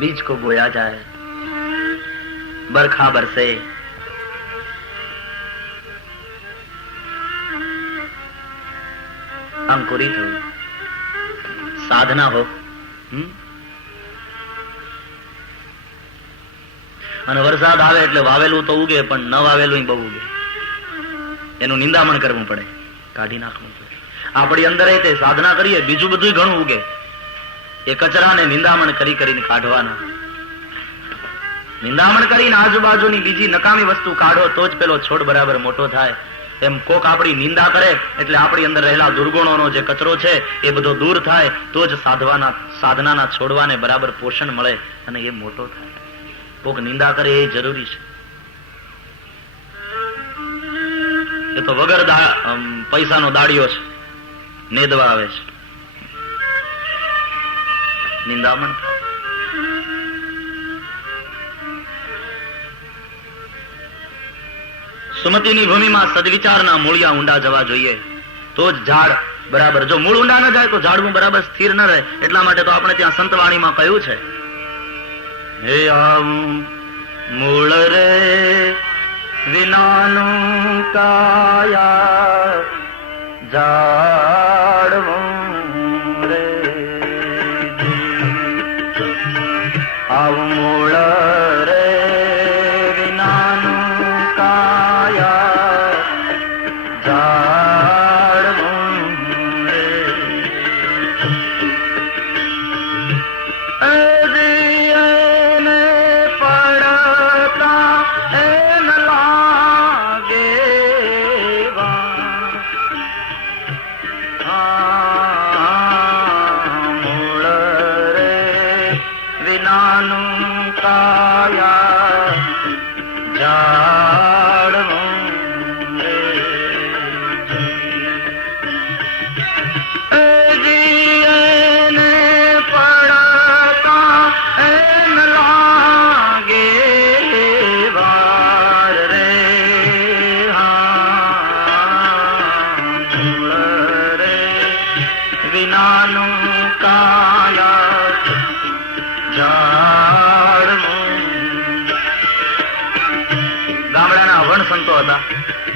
बीज को बोया जाए, बरखा बरसे, अंकुरित हो, साधना हो, અને વરસાદ આવે એટલે વાવેલું તો ઉગે, પણ ન વાવેલું બહુ ઉગે. એનું નિંદામણ કરવું પડે, કાઢી નાખવું પડે. આપણી અંદર તે સાધના કરીએ, બીજું બધું ઘણું ઉગે. એ કચરાને નિંદામણ કરીને કાઢવાના. નિંદામણ કરીને આજુબાજુની બીજી નકામી વસ્તુ કાઢો તો જ પેલો છોડ બરાબર મોટો થાય. એમ કોક આપણી નિંદા કરે એટલે આપણી અંદર રહેલા દુર્ગુણોનો જે કચરો છે એ બધો દૂર થાય, તો જ સાધનાના છોડવાને બરાબર પોષણ મળે અને એ મોટો થાય. કોક નિંદા કરે એ જરૂરી છે. એ તો વગર પૈસાનો દાડિયો છે, નેદવા આવે છે. નિંદામણ સુમતિની ભૂમિમાં સદવિચારના મૂળિયા ઊંડા જવા જોઈએ, તો જ ઝાડ બરાબર. જો મૂળ ઊંડા ન જાય તો ઝાડવું બરાબર સ્થિર ન રહે. એટલા માટે તો આપણે ત્યાં સંતવાણીમાં કહ્યું છે, હે આવું મૂળ રે વિનાનું કાયા ઝાડવું રે, આવું મૂળ રે વિનાનું કાયા ઝાડવું રે.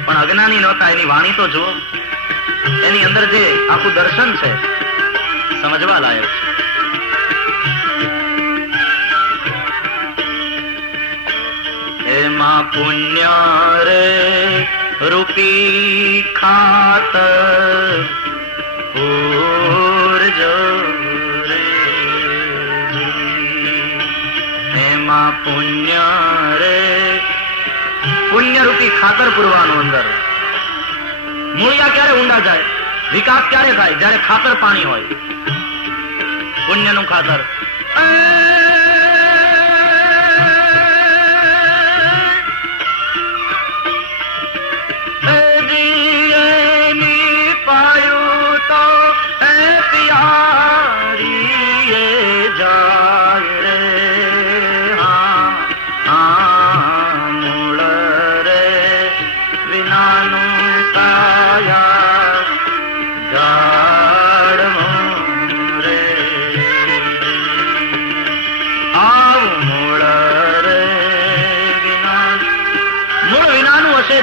પણ અજ્ઞાની નહોતા. એની વાણી તો જુઓ, એની અંદર જે આખું દર્શન છે સમજવા લાયક છે. એમાં પુણ્ય રે રૂપી ખાતર પૂરજો રે, એમાં પુણ્ય રે પુણ્યરૂપી ખાતર પૂરવાનું અંદર. મૂળિયા ક્યારે ઊંડા જાય, વિકાસ ક્યારે થાય? જયારે ખાતર પાણી હોય, પુણ્યનું ખાતર. પાયું તો પિયારી જાય રે,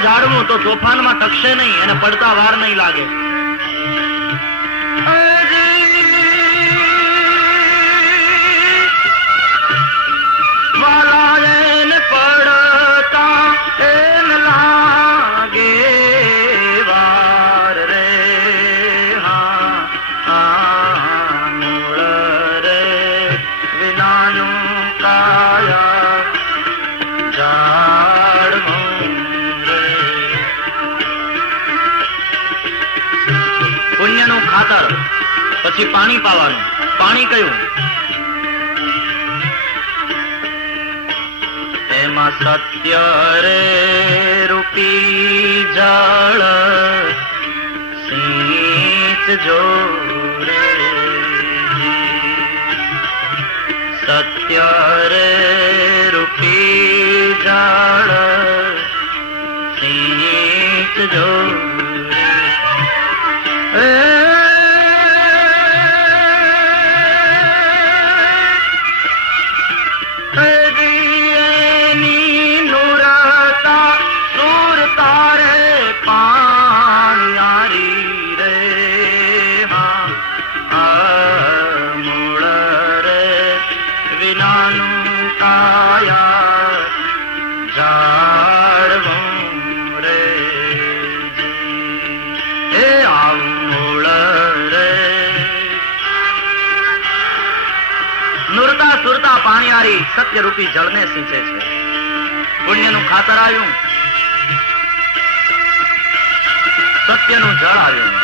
ઝાડવું તો તોફાનમાં ટકશે નહીં, એને પડતા વાર નહીં લાગે. પડતા એમ લાગે વાર રે, મૂળ રે વિનાનું કાયા ઝાડવું. પુણ્યનું ખાતર, પછી પાણી પાવાનું. પાણી કયું? એમાં સત્ય રે રૂપી જળ સિંચજો રે, સત્ય રે રૂપી જળ સિંચજો રે. એ આવું રે નુરતા સુરતા પાણીયારી સત્યરૂપી જળને સિંચે છે. પુણ્યનું ખાતર આવ્યું, સત્યનું જળ આવ્યું.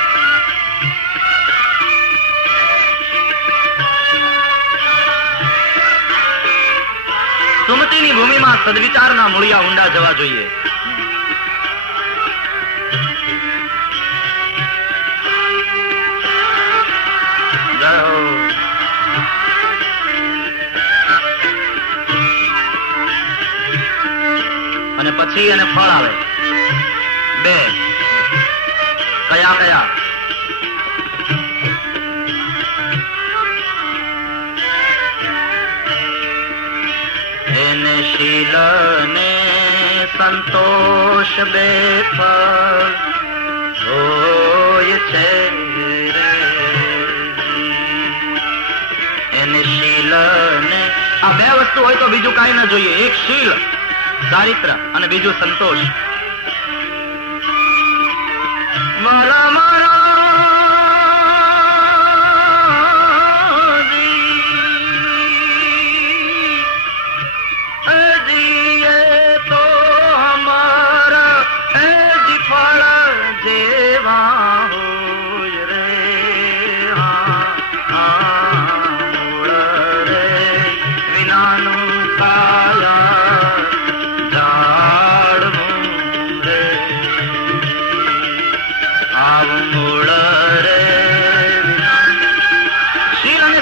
સુમતિની ભૂમિમાં સદવિચારના મૂળિયા ઊંડા જવા જોઈએ. અને પછી એને ફળ આવે બે. કયા કયા? એને શીલ ને સંતોષ બે ફળ હોય છે રે. એને શીલ ને આ બે વસ્તુ હોય તો બીજું કાંઈ ના જોઈએ. એક શીલ ચારિત્ર અને બીજું સંતોષ. મારા મારા તો હમારા જી ફળ જેવા હોય રે. રે વિનાનું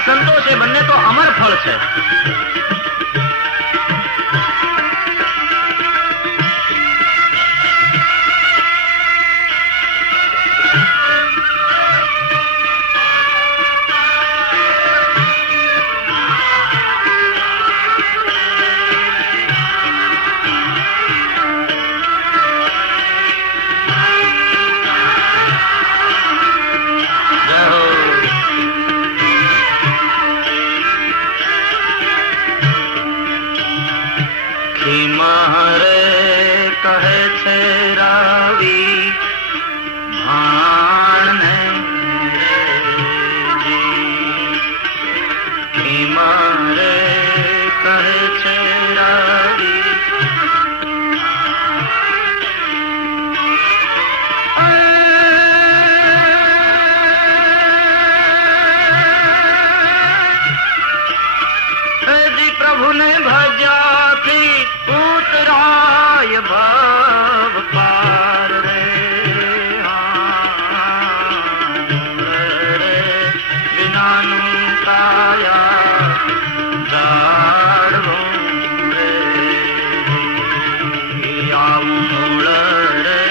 સંતોષ એ બંને તો અમર ફળ છે. મારે કહે છે રાવી ભાણને જી. મારે કહે છે રાવી જી પ્રભુને ભજ્યાથી ઉતરાય ભવ પાર રે. વિનાનું કાયા જાળવું રે. આવું રે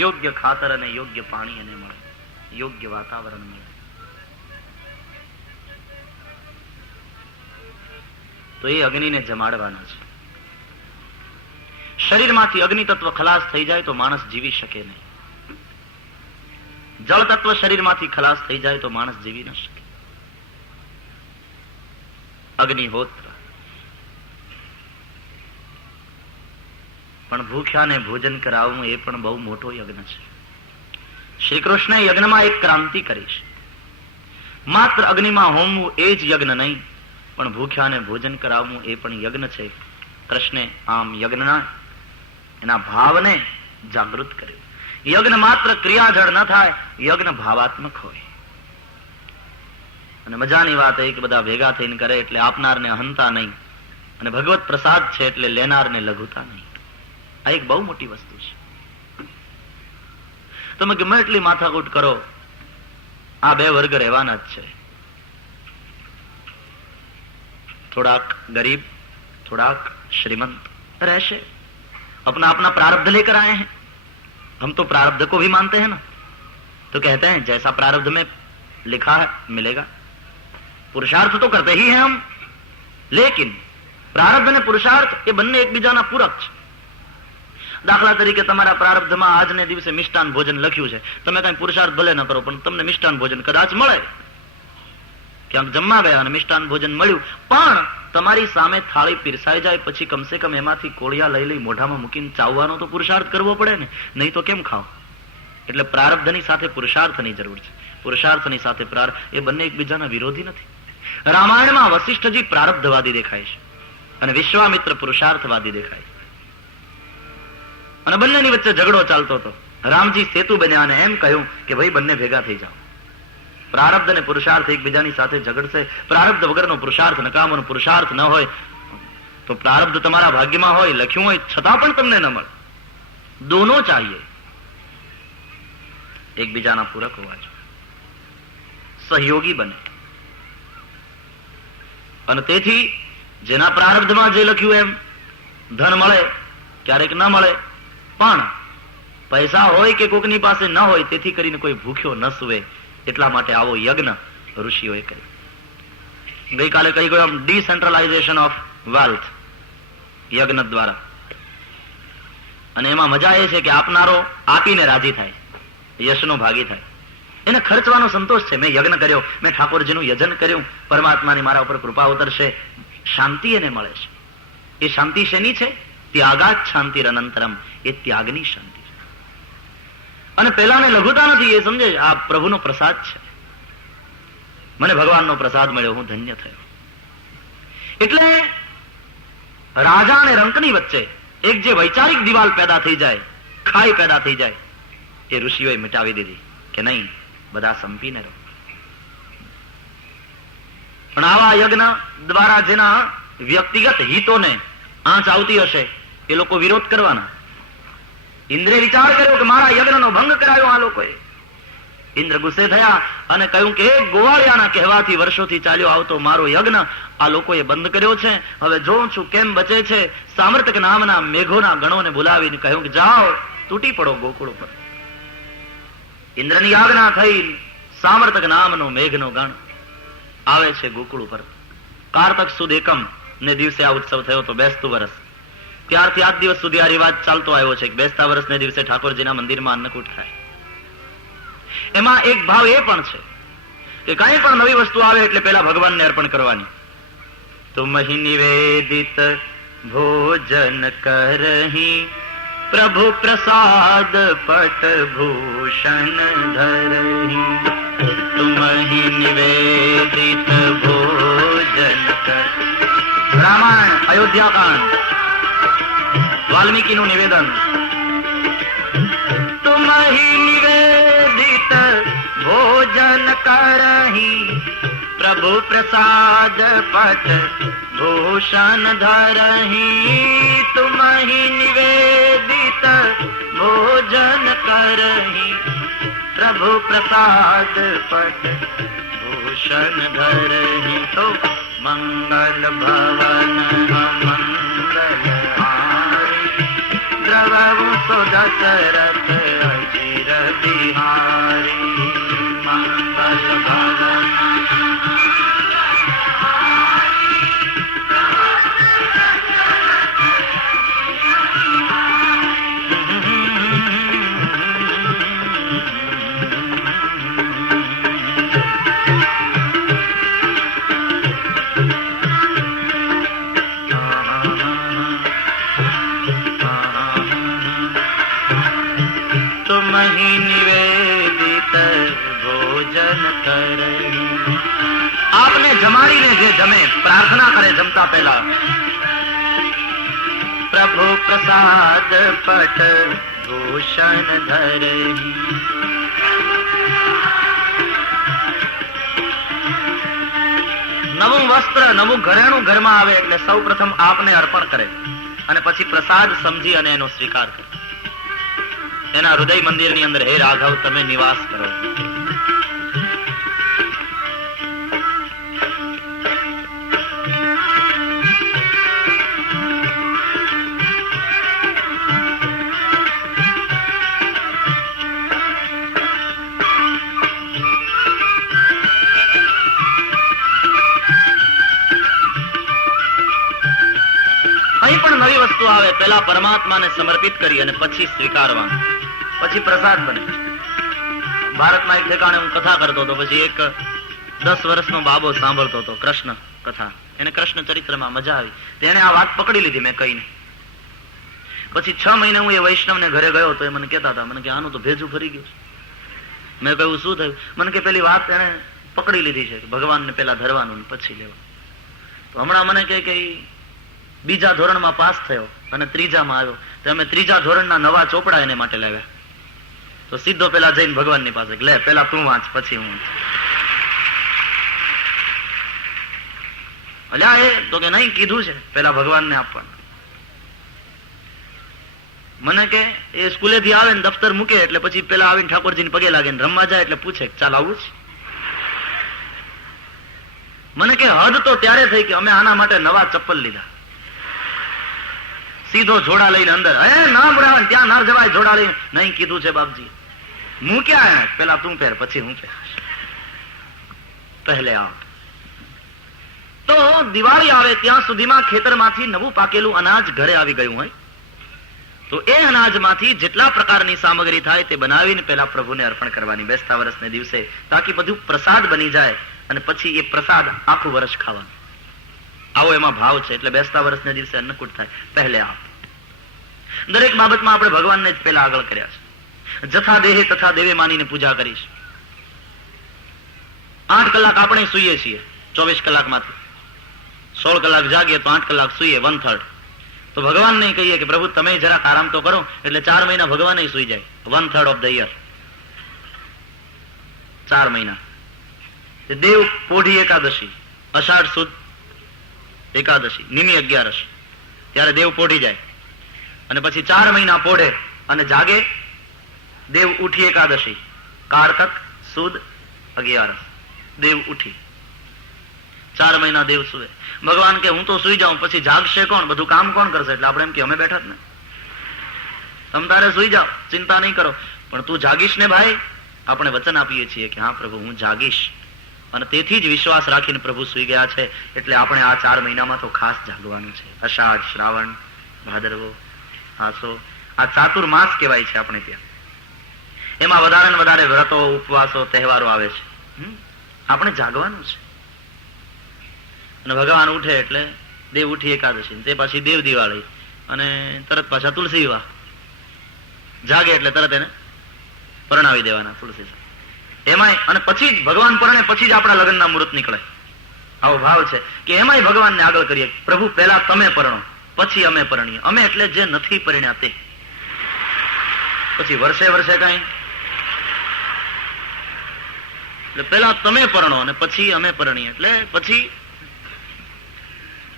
યોગ્ય ખાતર અને યોગ્ય પાણી એને મળે, યોગ્ય વાતાવરણ મળે તો એ અગ્નિને જમાડવાના છે. શરીરમાંથી અગ્નિ તત્વ ખલાસ થઈ જાય તો માણસ જીવી શકે નહીં. જળ તત્વ શરીરમાંથી ખલાસ થઈ જાય તો માણસ જીવી ન શકે. અગ્નિહોત્ર પણ ભૂખ્યાને ભોજન કરાવવું એ પણ બહુ મોટો યજ્ઞ છે. શ્રી કૃષ્ણે યજ્ઞમાં એક ક્રાંતિ કરી છે. માત્ર અગ્નિમાં હોમવું એ જ યજ્ઞ નહીં, પણ ભૂખ્યાને ભોજન કરાવવું એ પણ યજ્ઞ છે. કૃષ્ણે આમ યજ્ઞના એના ભાવને જાગૃત કર્યું. યજ્ઞ માત્ર ક્રિયાજળ ન થાય, યજ્ઞ ભાવાત્મક હોય. અને મજાની વાત એ કે બધા ભેગા થઈને કરે એટલે આપનારને અહંતા નહીં, અને ભગવત પ્રસાદ છે એટલે લેનારને લઘુતા નહીં. આ એક બહુ મોટી વસ્તુ છે. તમે ગમે એટલી માથાકૂટ કરો, આ બે વર્ગ રહેવાના જ છે. થોડાક ગરીબ, થોડાક श्रीमंत रहશે. अपना अपना प्रारब्ध लेकर आए हैं. हम तो प्रारब्ध को भी मानते हैं ना, तो कहते हैं जैसा प्रारब्ध में लिखा है मिलेगा. पुरुषार्थ तो करते ही हैं हम, लेकिन प्रारब्ध અને પુરુષાર્થ એ બંને એકબીજાના પૂરક છે. દાખલા તરીકે તમારા પ્રારબ્ધમાં આજને દિવસે મિષ્ટાન ભોજન લખ્યું છે, તમે કઈ પુરુષાર્થ ભલે ન કરો પણ તમને મિષ્ટાન ભોજન કદાચ મળે. ક્યાંક જમવા ગયા અને મિષ્ટાન ભોજન મળ્યું, પણ તમારી સામે થાળી પીરસાઈ જાય પછી કમસે કમ એમાંથી કોળિયા લઈ લઈ મોઢામાં મૂકીને ચાવવાનો તો પુરુષાર્થ કરવો પડે ને, નહીં તો કેમ ખાવ? એટલે પ્રારબ્ધની સાથે પુરુષાર્થની જરૂર છે. પુરુષાર્થની સાથે પ્રારબ્ધ એ બંને એકબીજાના વિરોધી નથી. રામાયણમાં વશિષ્ઠજી પ્રારબ્ધવાદી દેખાય છે અને વિશ્વામિત્ર પુરુષાર્થવાદી દેખાય છે. અને બંનેની વચ્ચે ઝઘડો ચાલતો હતો. રામજી સેતુ બન્યા અને એમ કહ્યું કે ભાઈ બંને ભેગા થઈ જાઓ. પ્રારબ્ધ અને પુરુષાર્થ એકબીજાની સાથે ઝઘડશે. પ્રારબ્ધ વગરનો પુરુષાર્થ નકામોનો પુરુષાર્થ ન હોય તો પ્રારબ્ધ તમારા ભાગ્યમાં હોય, લખ્યું હોય, છતાં પણ તમને ન મળે. દોનો ચાહીએ, એકબીજાના પૂરક હોવા જોઈએ, સહયોગી બને. અને તેથી જેના પ્રારબ્ધમાં જે લખ્યું એમ ધન મળે, ક્યારેક ન મળે, પણ પૈસા હોય કે કોકની પાસે ન હોય તેથી કરીને કોઈ ભૂખ્યો ન સુવે, એટલા માટે આવો યજ્ઞ ઋષિઓએ કર્યો. ગઈકાલે કહી ગયો ડિસેન્ટ્રલાઇઝેશન ઓફ વેલ્થ યજ્ઞ દ્વારા. અને એમાં મજા એ છે કે આપનારો આપીને રાજી થાય, યશનો ભાગી થાય. એને ખર્ચવાનો સંતોષ છે. મેં યજ્ઞ કર્યો, મેં ઠાકોરજીનું યજન કર્યું, પરમાત્માની મારા ઉપર કૃપા ઉતરશે, શાંતિ એને મળે છે. એ શાંતિ શેની છે? ત્યાગાત શાંતિ અનંતરમ, એ ત્યાગની શાંતિ છે. અને પેલાને લઘુતા નથી, એ સમજે આ પ્રભુનો પ્રસાદ છે, મને ભગવાનનો પ્રસાદ મળ્યો, હું ધન્ય થયો. એટલે રાજા અને રંકની વચ્ચે એક જે વૈચારિક દિવાલ પેદા થઈ જાય, ખાઈ પેદા થઈ જાય, એ ઋષિઓએ મિટાવી દીધી કે નહીં, બધા સંપીને રહો. પણ આવા યજ્ઞ દ્વારા જેના વ્યક્તિગત હિતોને આંચ આવતી હશે એ લોકો વિરોધ કરવાના. ઇન્દ્રે વિચાર કર્યો કે મારા યજ્ઞનો ભંગ કરાયો આ લોકોએ. ઇન્દ્ર ગુસ્સે થયા અને કહ્યું કે ગોવાળિયાના કહેવાથી વર્ષોથી ચાલ્યો આવતો મારો યજ્ઞ આ લોકોએ બંધ કર્યો છે. હવે જોઉં છું કેમ બચે છે. સામર્થક નામના મેઘોના ગણોને બોલાવીને કહ્યું કે જાઓ તૂટી પડો ગોકુળ ઉપર. ઇન્દ્રની આજ્ઞા થઈ, સામર્થક નામનો મેઘનો ગણ આવે છે ગોકુળ ઉપર. કારતક સુદ એકમ ને દિવસે આ ઉત્સવ થયો તો બેસતું વર્ષ. ત્યારથી આજ દિવસ સુધી આ રિવાજ ચાલતો આવ્યો છે કે બેસતા વર્ષને દિવસે ઠાકોરજીના મંદિરમાં અન્નકૂટ થાય. એમાં એક ભાવ એ પણ છે કે કઈ પણ નવી વસ્તુ આવે એટલે પેલા ભગવાનને અર્પણ કરવાની. તુમહી નિવેદિત ભોજન કરહી, પ્રભુ પ્રસાદ પટ ભૂષણ ધરહી. તુમહી નિવેદિત ભોજન કર. રામાયણ અયોધ્યાકાંડ, વાલ્મીકીનું નિવેદન. તુમહી નિવેદિત ભોજન કરહી, પ્રભુ પ્રસાદ પટ ભૂષણ ધરહી. તુમહી નિવેદિત ભોજન કરહી, પ્રભુ પ્રસાદ પટ ભૂષણ ધરહી. તો મંગલ ભવન મંગલ હારી, દ્રવહુ સો દશરથ અચિર બિહારી. મંગલ ભવન આપને જમાડીને જે જમે, પ્રાર્થના કરે જમતા પહેલા. પ્રભુ પ્રસાદ પટ ભૂષણ ધરહી. નવું વસ્ત્ર, નવું ઘરેણું ઘરમાં આવે એટલે સૌ પ્રથમ આપને અર્પણ કરે અને પછી પ્રસાદ સમજી અને એનો સ્વીકાર કરે. એના હૃદય મંદિરની અંદર હે રાઘવ તમે નિવાસ કરો. વસ્તુ આવે પહેલા પરમાત્માને સમર્પિત કરી અને પછી સ્વીકારવાનું, પછી પ્રસાદ બને. ભારતમાં એક ઠેકાણે હું કથા કરતો હતો, પછી એક 10 વર્ષનો બાબો સાંભળતો હતો કૃષ્ણ કથા. એને કૃષ્ણ ચરિત્રમાં મજા આવી, તેને આ વાત પકડી લીધી મેં કહીને. પછી 6 મહિને હું એ વૈષ્ણવને ઘરે ગયો તો એ મને કહેતા હતા, મને કે આનું તો ભેજું ફરી ગયું. મેં કહ્યું શું થયું? મને કે પેલી વાત એને પકડી લીધી છે કે ભગવાનને પેલા ધરવાનું પછી લેવાનું. તો હમણાં મને કહે કે બીજા ધોરણમાં પાસ થયો અને ત્રીજામાં આવ્યો, તો અમે ત્રીજા ધોરણના નવા ચોપડા એને માટે લાવ્યા. તો સીધો પેલા જઈને ભગવાનની પાસે લે પેલા તું વાંચ પછી હું. અલ્યા એ તો કે નહીં કીધું છે પેલા ભગવાનને આપવાનું. મને કે એ સ્કૂલેથી આવે ને દફતર મૂકે એટલે પછી પેલા આવીને ઠાકોરજીને પગે લાગે ને રમવા જાય એટલે પૂછે ચાલ આવું છે. મને કે હદ તો ત્યારે થઈ કે અમે આના માટે નવા ચપ્પલ લીધા, સીધો જોડા લઈને અંદર. ના બરાબર ત્યાં ના જવાય, જોડા લઈને નહીં કીધું છે બાપજી. મૂક્યા પેલા તું પહેર પછી હું પહેર, પહેલે આવ. તો દિવાળી આવે ત્યાં સુધીમાં ખેતરમાંથી નવું પાકેલું અનાજ ઘરે આવી ગયું હોય તો એ અનાજમાંથી જેટલા પ્રકારની સામગ્રી થાય તે બનાવીને પેલા પ્રભુને અર્પણ કરવાની બેસતા વર્ષને દિવસે, તાકી બધું પ્રસાદ બની જાય અને પછી એ પ્રસાદ આખું વર્ષ ખાવાનું. આવો એમાં ભાવ છે. એટલે બેસતા વર્ષને દિવસે અન્નકૂટ થાય પહેલે આપ. દરેક બાબતમાં આપણે ભગવાનને જ પેલા આગળ કર્યા છે. જથા દેહે તથા દેવે માનીને પૂજા કરીશ. 8 કલાક આપણે સૂઈએ છીએ 24 કલાકમાંથી, 16 કલાક જાગીએ તો 8 કલાક સૂઈએ, 1/3. તો ભગવાનને કહીએ કે પ્રભુ તમે જરાક આરામ તો કરો, એટલે 4 મહિના ભગવાન સુઈ જાય. 1/3 ઓફ ધ યર, 4 મહિના. દેવ પોઢી એકાદશી, અષાઢ સુદ એકાદશી, નિમી 11, ત્યારે દેવ પોઢી જાય અને પછી 4 મહિના પોઢે અને જાગે. દેવ ઉઠી એકાદશી, કારતક સુદ 11, દેવ ઉઠી. 4 મહિના દેવ સુવે. ભગવાન કે હું તો સુઈ જાઉં પછી જાગશે કોણ, બધું કામ કોણ કરશે? એટલે આપણે એમ કે અમે બેઠા જ ને, તમ તારે સુઈ જાઓ, ચિંતા નહીં કરો, પણ તું જાગીશ ને ભાઈ. આપણે વચન આપીએ છીએ કે હા પ્રભુ હું જાગીશ, અને તેથી જ વિશ્વાસ રાખીને પ્રભુ સુઈ ગયા છે. એટલે આપણે આ 4 મહિનામાં તો ખાસ જાગવાનું છે. અષાઢ, શ્રાવણ, ભાદરવો, આસો, આ ચાતુર્માસ કહેવાય છે આપણે ત્યાં. એમાં વધારે ને વધારે વ્રતો, ઉપવાસો, તહેવારો આવે છે. આપણે જાગવાનું છે. અને ભગવાન ઉઠે એટલે દેવ ઉઠી એકાદશી, તે પાછી દેવ દિવાળી, અને તરત પાછા તુલસી વિવાહ. જાગે એટલે તરત એને પરણાવી દેવાના તુલસી એમાંય. અને પછી જ ભગવાન પરણે પછી જ આપણા લગ્નના મુહૂર્ત નીકળે. આવો ભાવ છે કે એમાંય ભગવાનને આગળ કરીએ, પ્રભુ પહેલા તમે પરણો પછી અમે પરણીએ. અમે એટલે જે નથી પરણ્યા તે. પછી વર્ષે વર્ષે કઈ એટલે પહેલા તમે પરણો અને પછી અમે પરણીએ. એટલે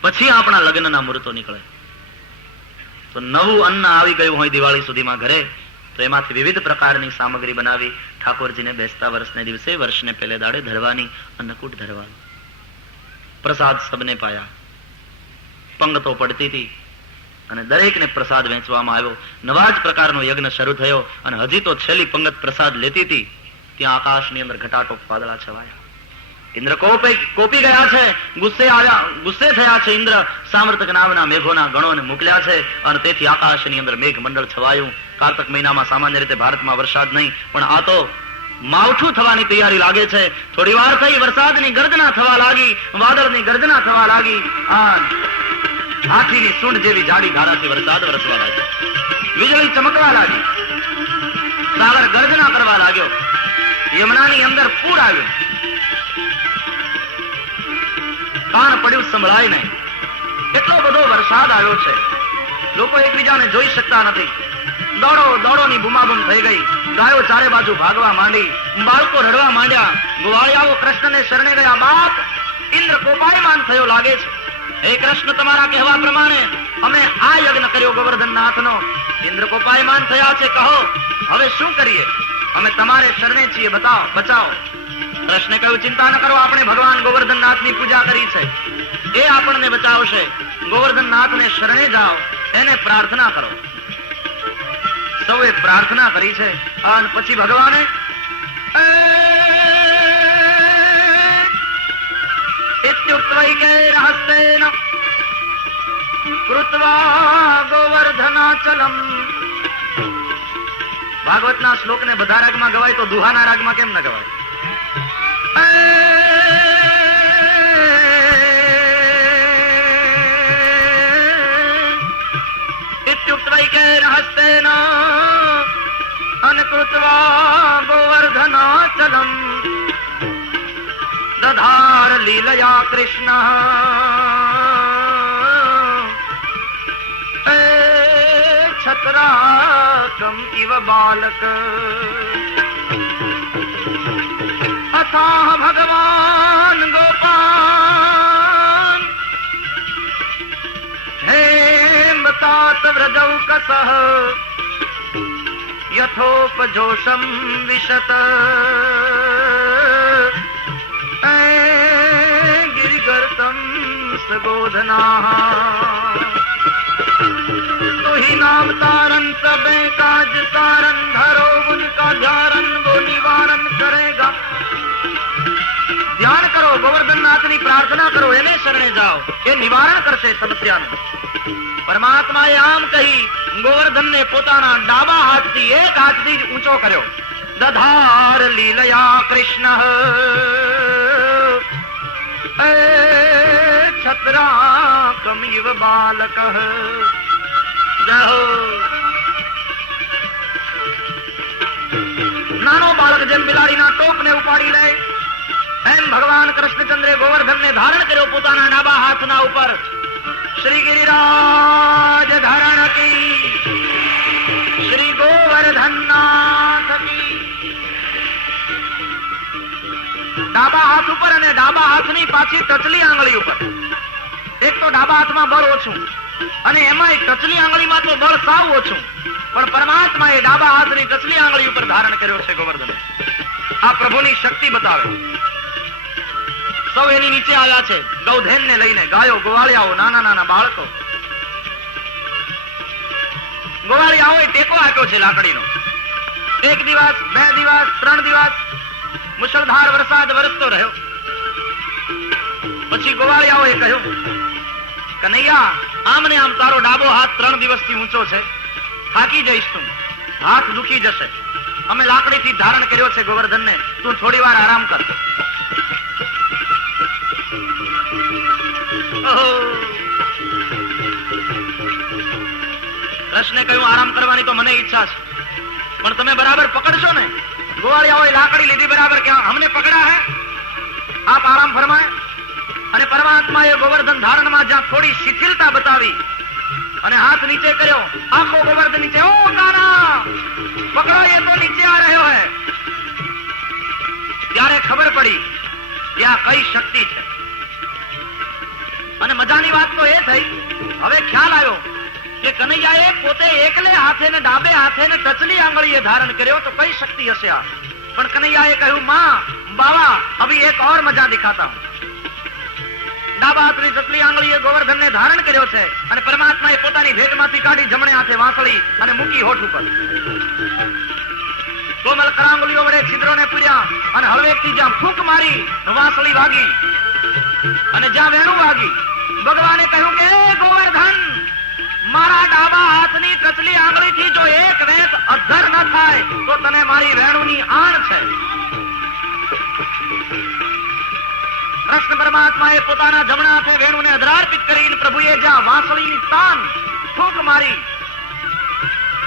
પછી આપણા લગ્નના મુહૂર્તો નીકળે. તો નવું અન્ન આવી ગયું હોય દિવાળી સુધીમાં ઘરે, તો એમાંથી વિવિધ પ્રકારની સામગ્રી બનાવી ઠાકોરજીને બેસતા વર્ષને દિવસે, વર્ષને પહેલે દાડે ધરવાની, અન્નકૂટ ધરવાનું. પ્રસાદ સબને પાયા, પંગતો પડતી હતી અને દરેકને પ્રસાદ વહેંચવામાં આવ્યો. નવા જ પ્રકારનો યજ્ઞ શરૂ થયો અને હજી તો છેલ્લી પંગત પ્રસાદ લેતી હતી ત્યાં આકાશની અંદર ઘટાટોપ વાદળા છવાયા. ઇન્દ્ર કોપી ગયા છે, ગુસ્સે થયા છે. ઇન્દ્ર સામર્થક નામના મેઘોના ગણોને મોકલ્યા છે અને તેથી આકાશની અંદર મેઘ મંડળ છવાયું. કાર્તક મહિનામાં સામાન્ય રીતે ભારતમાં વરસાદ નહીં, પણ આ તો માવઠું થવાની તૈયારી લાગે છે. થોડી વાર થઈ વરસાદની ગર્જના થવા લાગી, વાદળની ગર્જના થવા લાગી. હાથીની સૂંઢ જેવી જાડી ધારાથી વરસાદ વરસવા લાગ્યો, વીજળી ચમકવા લાગી, સાગર ગર્જના કરવા લાગ્યો, યમુનાની અંદર પૂર આવ્યું. કાન પડ્યું, સંભળાય નહીં. એટલો બધો વરસાદ આવ્યો છે, લોકો એકબીજાને જોઈ શકતા નથી. દોડોની બુમાબુમ થઈ ગઈ. ગાયો ચારે બાજુ ભાગવા માંડી, બાળકો રડવા માંડ્યા. ગોવાળિયાઓ કૃષ્ણને શરણે ગયા. બાપ, ઇન્દ્ર કોપાયમાન થયો લાગે છે. હે કૃષ્ણ, તમારા કહેવા પ્રમાણે અમે આ યજ્ઞ કર્યો ગોવર્ધનનાથનો. ઇન્દ્ર કોપાયમાન થયા છે, કહો હવે શું કરીએ? અમે તમારે શરણે છીએ, બચાવો. કૃષ્ણે કહ્યું ચિંતા ન કરો, આપણે ભગવાન ગોવર્ધનનાથની પૂજા કરી છે, એ આપણને બચાવશે. ગોવર્ધનનાથને શરણે જાઓ, એને પ્રાર્થના કરો. સૌએ પ્રાર્થના કરી છે અને પછી ભગવાને કૃત્વા ગોવર્ધનાચલમ. ભાગવતના શ્લોકને બધા રાગમાં ગવાય તો દુહાના રાગમાં કેમ ન ગવાય? ઇત્યુક્તૈકેન હસ્તેન અનકૃત્વા ગોવર્ધનાચલમ દધાર લીલયા કૃષ્ણ છત્રાકમ ઇવ બાલક. અથાહ ભગવાન ગોપાન હેમતાત વ્રજૌકસઃ યથોપજોષમ વિશત गिरिगर्तम सगोधना. तो ही नाम तारन सबे काज सारन धरो उनका ध्यान वो निवारण करेगा. ધ્યાન કરો, ગોવર્ધન નાથની પ્રાર્થના કરો, એને શરણે જાઓ, એ નિવારણ કરશે સમસ્યાનું. પરમાત્માએ આમ કહી ગોવર્ધનને પોતાના ડાબા હાથથી એક હાથથી જ ઊંચો કર્યો. દધાર લીલયા કૃષ્ણ છત્રાકમ ઇવ બાલક. નાનો બાળક જેમ બિલાડીના ટોપને ઉપાડી લે એમ ભગવાન કૃષ્ણચંદ્રે ગોવર્ધનને ધારણ કર્યો પોતાના ડાબા હાથના ઉપર. શ્રી ગિરિરાજ ધારણ કી, શ્રી ગોવર્ધનનાથ કી. ડાબા હાથ ઉપર અને ડાબા હાથની પાછી ટચલી આંગળી ઉપર. એક તો ડાબા હાથમાં બળ ઓછું અને એમાં ટચલી આંગળીમાં તો બળ સાવ ઓછું, પણ પરમાત્માએ ડાબા હાથની ટચલી આંગળી ઉપર ધારણ કર્યો છે ગોવર્ધન. આ પ્રભુની શક્તિ બતાવે. સૌ એની નીચે આવ્યા છે ગૌધેનને લઈને, ગાયો, ગોવાળિયાઓ, નાના નાના બાળકો. ગોવાળિયાઓએ ટેકો આપ્યો છે લાકડીનો. 1 દિવસ, 2 દિવસ, 3 દિવસ મુશળધાર વરસાદ વરસતો રહ્યો. પછી ગોવાળિયાઓએ કહ્યું, કનૈયા, આમ ને આમ તારો ડાબો હાથ 3 દિવસથી ઊંચો છે, થાકી જઈશ તું, હાથ દુખી જશે. અમે લાકડીથી ધારણ કર્યો છે ગોવર્ધનને, તું થોડી વાર આરામ કર. કૃષ્ણે કહ્યું, આરામ કરવાની તો મને ઈચ્છા છે, પણ તમે બરાબર પકડશો ને? ગોવાળિયાઓએ લાકડી લીધી બરાબર, કે અમને પકડા હે, આપ આરામ ફરમાય. અને પરમાત્માએ ગોવર્ધન ધારણમાં જ્યાં થોડી શિથિલતા બતાવી અને હાથ નીચે કર્યો, આખો ગોવર્ધન નીચે. ઓ કાના, પકડો, એ તો નીચે આ રહ્યો હે. ત્યારે ખબર પડી કે આ કઈ શક્તિ છે. અને મજાની વાત તો એ થઈ, હવે ખ્યાલ આવ્યો કે કનૈયાએ પોતે એકલે હાથે ને ડાબે હાથે ને ટચલી આંગળીએ ધારણ કર્યો, તો કઈ શક્તિ હશે આ? પણ કનૈયાએ કહ્યું, માં, બાવા, અભી એક ઓર મજા દિખાતા હું. ડાબા હાથની ટચલી આંગળીએ ગોવર્ધનને ધારણ કર્યો છે અને પરમાત્માએ પોતાની ભેટમાંથી કાઢી જમણે હાથે વાંસળી અને મૂકી હોઠ ઉપર. કોમલ કરાંગલીઓ વડે છિદ્રોને પૂર્યા અને હળવેકથી જ્યાં ફૂંક મારી વાંસળી વાગી અને જ્યાં વેણું વાગી, ભગવાને કહ્યું કે ગોવર્ધન, મારા ડાબા હાથની ટચલી આંગળીથી જો એક વેત અધ્ધર ન થાય તો તને મારી વેણુની આણ છે. કૃષ્ણ પરમાત્માએ પોતાના જમણા હાથે વેણુને અધરાર્પિત કરીને પ્રભુએ જ્યાં વાંસળીની તાન ફૂંક મારી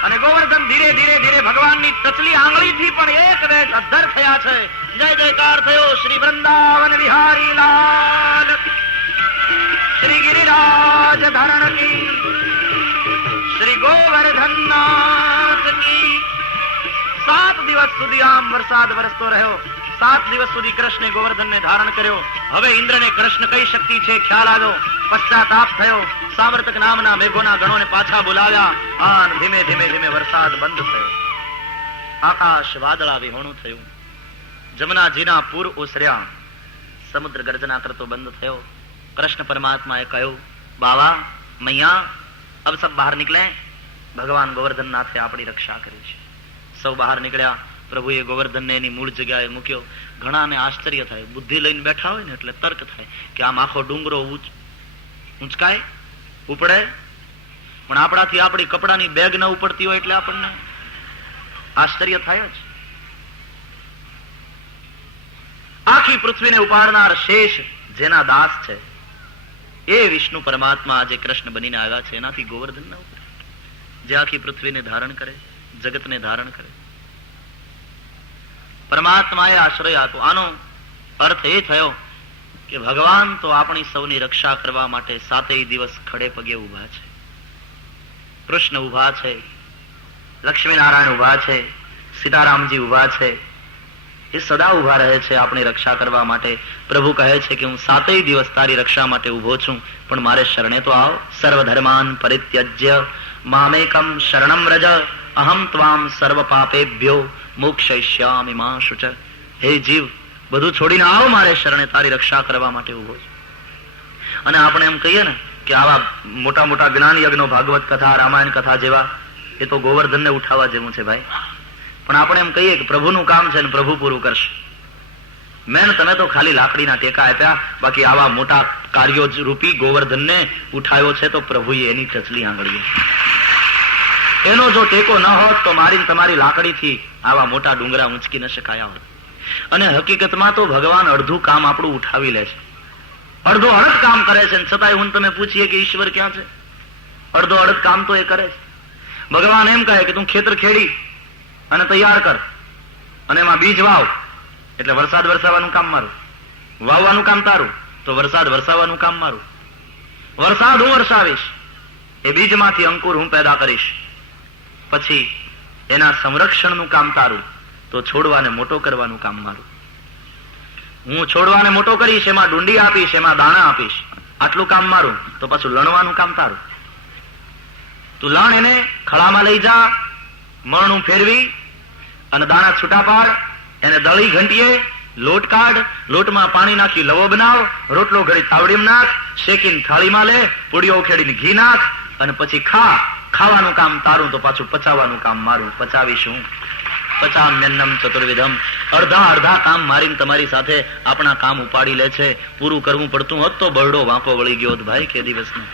અને ગોવર્ધન ધીરે ધીરે ધીરે ભગવાનની ટચલી આંગળીથી પણ એક વેત અધ્ધર થયા છે. જય જયકાર થયો શ્રી વૃંદાવન વિહારી લાલ, શ્રી ગિરિરાજ ધારણ કી, શ્રી ગોવર્ધનનાથ કી. 7 દિવસ સુધી આમ વરસાદ વરસતો રહ્યો. 7 દિવસ સુધી કૃષ્ણે ગોવર્ધનને ધારણ કર્યો. હવે ઇન્દ્રને કૃષ્ણ કઈ શક્તિ છે ખ્યાલ આવ્યો, પશ્ચાતાપ થયો. સાવર્તક નામના મેઘોના ગણોને પાછા બોલાવ્યા અને ધીમે ધીમે ધીમે વરસાદ બંધ થયો. આકાશ વાદળા વિહોણું થયું. જમનાજીના પૂર ઓસર્યા. સમુદ્ર ગર્જના કરતો બંધ થયો. કૃષ્ણ પરમાત્માએ કહ્યું, બાવા, મૈયા, અબ સબ બહાર નીકળે. ભગવાન ગોવર્ધનનાથે આપણી રક્ષા કરી છે. સૌ બહાર નીકળ્યા. પ્રભુએ ગોવર્ધનને એની મૂળ જગ્યાએ મૂક્યો. ઘણાને આશ્ચર્ય થાય, બુદ્ધિ લઈને બેઠા હોય ને એટલે તર્ક થાય કે આમ આખો ડુંગરો ઊંચકાય, ઉપડે પણ આપણાથી આપણી કપડાની બેગ ન ઉપડતી હોય એટલે આપણને આશ્ચર્ય થાય જ. આખી પૃથ્વીને ઉપાડનાર શેષ જેના દાસ છે એ વિષ્ણુ પરમાત્મા આજે કૃષ્ણ બનીને આવ્યા છે. એનાથી ગોવર્ધન ન ઉપડે, જે આખી પૃથ્વીને ધારણ કરે, જગતને ધારણ કરે. પરમાત્માએ આશ્રય આપ્યો. આનો અર્થ એ થયો કે ભગવાન તો આપણી સૌની રક્ષા કરવા માટે 7 દિવસ ખડે પગે ઉભા છે. કૃષ્ણ ઉભા છે, લક્ષ્મીનારાયણ ઉભા છે, સીતારામજી ઉભા છે. એ સદા ઉભા રહે છે આપણી રક્ષા કરવા માટે. પ્રભુ કહે છે કે હું 7 દિવસ તારી રક્ષા માટે ઉભો છું, પણ મારે શરણે તો આવ. સર્વધર્માન પરિત્યજ્ય મામેકમ શરણમ રજ અહમ ત્વામ સર્વ પાપેભ્યો મોક્ષયિષ્યામિ મા શુચ. હે જીવ, બધું છોડીને આવ મારે શરણે, તારી રક્ષા કરવા માટે ઉભો છું. અને આપણે એમ કહીએ ને કે આવા મોટા મોટા જ્ઞાન યજ્ઞો, ભાગવત કથા, રામાયણ કથા જેવા, એ તો ગોવર્ધનને ઉઠાવવા જેવું છે ભાઈ. પણ આપણે એમ કહીએ કે પ્રભુનું કામ છે ને પ્રભુ પૂરું કરશે. મેન તમે તો ખાલી લાકડીના ટેકા આપ્યા, બાકી આવા મોટા કાર્યો રૂપી ગોવર્ધનને ઉઠાવ્યો છે તો પ્રભુએ એની ટચલી આંગળીએ. એનો જો ટેકો ન હોત તો મારી તમારી લાકડીથી આવા મોટા ડુંગરા ઊંચકી ન શકાયા હોત. અને હકીકતમાં તો ભગવાન અડધું કામ આપણું ઉઠાવી લે છે, અડધો અડધ કામ કરે છે. છતાંય હું તમે પૂછીએ કે ઈશ્વર ક્યાં છે? અડધો અડધ કામ તો એ કરે છે. ભગવાન એમ કહે કે તું ખેતર ખેડી અને તૈયાર કર અને એમાં બીજ વાવ, એટલે વરસાદ વરસાવવાનું કામ મારું. વાવવાનું કામ તારું, તો વરસાદ વરસાવવાનું કામ મારું. વરસાદ હું વરસાવીશ, એ બીજમાંથી અંકુર હું પેદા કરીશ. પછી એના સંરક્ષણનું કામ તારું, તો છોડવાને મોટો કરવાનું કામ મારું. હું છોડવાને મોટો કરીશ, એમાં ડુંડી આપીશ, એમાં દાણા આપીશ, આટલું કામ મારું. તો પાછું લણવાનું કામ તારું. તું લણ, એને ખળામાં લઈ જા, મરણું ફેરવી અને દાણા છૂટા પાડ, એને દળી ઘંટીએ, લોટ કાઢ, લોટમાં પાણી નાખી લવો બનાવ, રોટલો ઘડી તાવડીમાં નાખ, શેકીને થાળીમાં લે, પૂડીઓ ઉખેડીને ઘી નાખ અને પછી ખા. ખાવાનું કામ તારું, તો પાછું પચાવવાનું કામ મારું. પચાવીશું પચામ્યન્નમ ચતુર્વિધમ. અડધા અડધા કામ મારીને તમારી સાથે આપણા કામ ઉપાડી લે છે. પૂરું કરવું પડતું હોત તો બરડો વાંકો વળી ગયો હોત ભાઈ કે દિવસનો.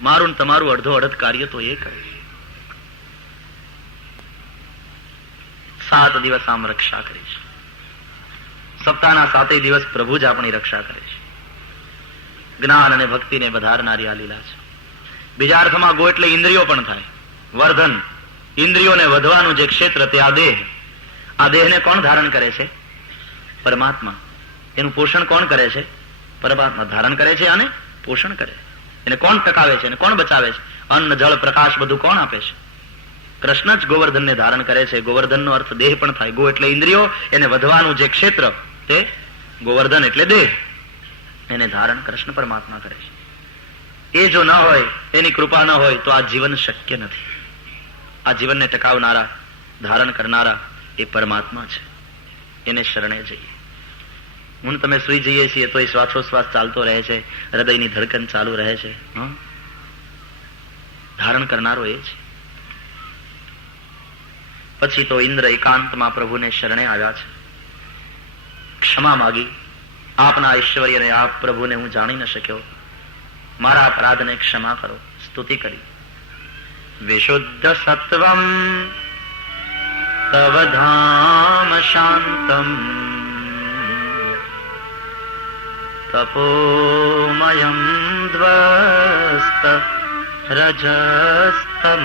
મારું ને તમારું અડધો અડધ કાર્ય તો એ કરે. 7 દિવસ આમ રક્ષા કરીશ. સપ્તાહના 7 દિવસ પ્રભુ જ આપણી રક્ષા કરે છે. જ્ઞાન અને ભક્તિને વધારનારી આ લીલા છે. બીજા અર્થમાં ગો એટલે ઇન્દ્રિયો પણ થાય. વર્ધન, ઇન્દ્રિયોને વધવાનું જે ક્ષેત્ર તે આ દેહ. આ દેહને કોણ ધારણ કરે છે? પરમાત્મા. એનું પોષણ કોણ કરે છે? પરમાત્મા ધારણ કરે છે અને પોષણ કરે. એને કોણ ટકાવે છે? એને કોણ બચાવે છે? અન્ન, જળ, પ્રકાશ બધું કોણ આપે છે? કૃષ્ણ જ ગોવર્ધનને ધારણ કરે છે. ગોવર્ધનનો અર્થ દેહ પણ થાય. ગો એટલે ઇન્દ્રિયો, એને વધવાનું જે ક્ષેત્ર તે ગોવર્ધન એટલે દેહ. એને ધારણ કૃષ્ણ પરમાત્મા કરે છે. એ જો ન હોય, એની કૃપા ન હોય તો આ જીવન શક્ય નથી. આ જીવનને ટકાવનારા, ધારણ કરનારા એ પરમાત્મા છે. એને શરણે જઈએ. હું તમે સુઈ જઈએ છીએ તો એ શ્વાસોશ્વાસ ચાલતો રહે છે, હૃદયની ધડકન ચાલુ રહે છે. ધારણ કરનારો એ છે. પછી તો ઇન્દ્ર એકાંતમાં પ્રભુને શરણે આવ્યા છે. ક્ષમા માગી, આપના ઐશ્વર્યને આપ પ્રભુને હું જાણી ન શક્યો, મારા અપરાધને ક્ષમા કરો. સ્તુતિ કરી. વિશુદ્ધ સત્વમ તવ ધામ શાંતમ તપોમયમ ધ્વસ્ત રજસ્તમસ્કમ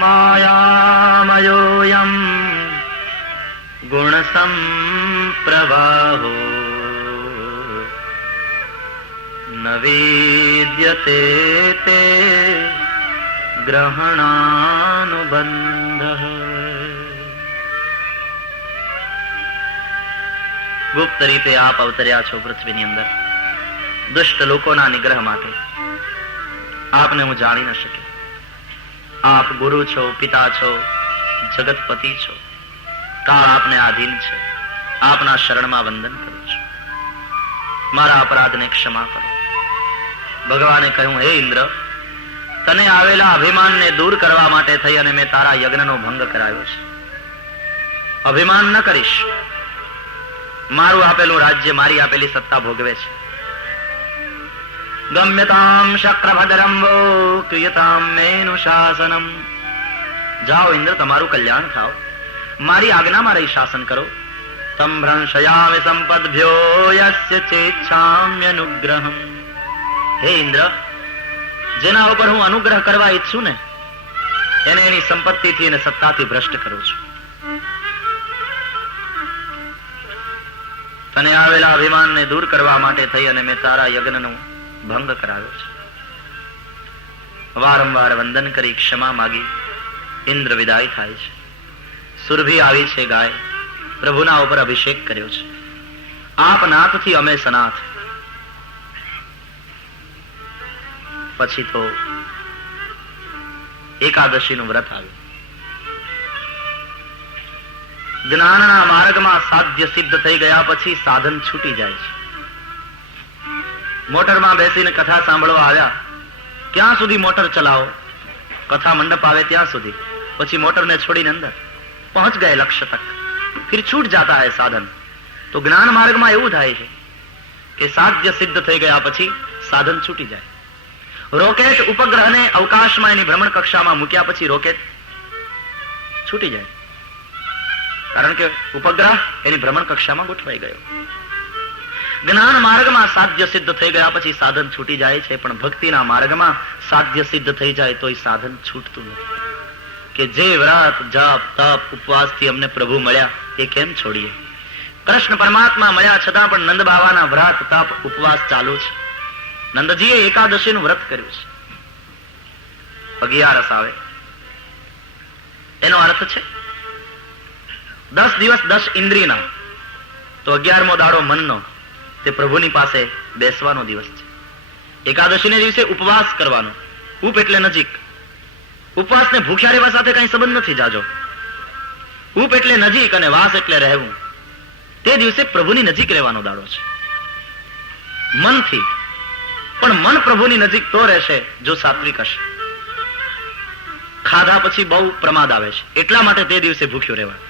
માયામયોયમ ગુણસંપ્રવાહો ન વિદ્યતે તે ગ્રહણાનુબંધ. ગુપ્ત રીતે આપ અવતર્યા છો પૃથ્વીની અંદર દુષ્ટ લોકોના નિગ્રહ માટે. આપને હું જાણી ન શક્યો. આપ ગુરુ છો, પિતા છો, જગતપતિ છો. કાળ આપને આધીન છે. આપના શરણમાં વંદન કરું છું. મારા અપરાધને ક્ષમા કરો. ભગવાને કહ્યું, હે ઇન્દ્ર, તને આવેલા અભિમાનને દૂર કરવા માટે થઈ અને મેં તારા યજ્ઞનો ભંગ કરાવ્યો છે. અભિમાન ન કરીશ. મારું આપેલું રાજ્ય, મારી આપેલી સત્તા ભોગવે છે. ગમ્યતામ શક્રભદ્રમ વો ક્રિયતામ મેનુ શાસનમ. જાઓ ઇન્દ્ર, તમારું કલ્યાણ થાવ, મારી આજ્ઞામાં રહી શાસન કરો. તમ ભ્રંશયામિ સંપદભ્યો યસ્ય ચેચ્છામ્યનુગ્રહમ. હે ઇન્દ્ર, જેના ઉપર હું અનુગ્રહ કરવા ઈચ્છું ને એને એની સંપત્તિથી અને સત્તાથી ભ્રષ્ટ કરું છું. તને આવેલા અભિમાનને દૂર કરવા માટે થઈ અને મેં તારા યજ્ઞનો ભંગ કરાવ્યો છે. વારંવાર વંદન કરી ક્ષમા માગી ઇન્દ્ર વિદાય થાય છે. સુરભી આવી છે ગાય, પ્રભુના ઉપર અભિષેક કર્યો છે. આપ નાથથી અમે સનાથ. પછી તો એકાદશીનું વ્રત આવ્યું. જ્ઞાનના માર્ગમાં સાધ્ય સિદ્ધ થઈ ગયા પછી સાધન છૂટી જાય છે. મોટરમાં બેસીને કથા સાંભળવા આવ્યા, ક્યાં સુધી મોટર ચલાવો? કથા મંડપ આવે ત્યાં સુધી, પછી મોટરને છોડીને અંદર પહોંચ ગયે લક્ષ્ય તક, ફિર છૂટ જાતા હૈ સાધન. તો જ્ઞાન માર્ગમાં એવું થાય છે કે સાધ્ય સિદ્ધ થઈ ગયા પછી સાધન છૂટી જાય. રોકેટ ઉપગ્રહને અવકાશમાં એની ભ્રમણ કક્ષામાં મૂક્યા પછી રોકેટ છૂટી જાય, કારણ કે ઉપગ્રહ એની ભ્રમણ કક્ષામાં ગોઠવાઈ ગયો. જ્ઞાન માર્ગમાં સાધ્ય સિદ્ધ થઈ ગયા પછી સાધન છૂટી જાય છે, પણ ભક્તિના માર્ગમાં સાધ્ય સિદ્ધ થઈ જાય તોય સાધન છૂટતું નથી. કે જે વ્રત જપ તપ ઉપવાસથી અમને પ્રભુ મળ્યા એ કેમ છોડીએ? કૃષ્ણ પરમાત્મા મળ્યા છતાં પણ નંદ બાવાના વ્રત તપ ઉપવાસ ચાલુ છે. નંદજીએ એકાદશીનું વ્રત કર્યું છે. 11 આવે એનો અર્થ છે 10 દિવસ 10 ઇન્દ્રિયના, તો 11મો દાડો મનનો, તે પ્રભુની પાસે બેસવાનો દિવસ છે. એકાદશીને દિવસે ઉપવાસ કરવાનો. ઉપ એટલે નજીક. ઉપવાસને ભૂખ્યા રહેવા સાથે કઈ સંબંધ નથી જાજો. ઉપ એટલે નજીક અને વાસ એટલે રહેવું. તે દિવસે પ્રભુની નજીક રહેવાનો દાડો છે મનથી. પણ મન પ્રભુની નજીક તો રહેશે જો સાત્વિક હશે. ખાધા પછી બહુ પ્રમાદ આવે છે, એટલા માટે તે દિવસે ભૂખ્યું રહેવાનું,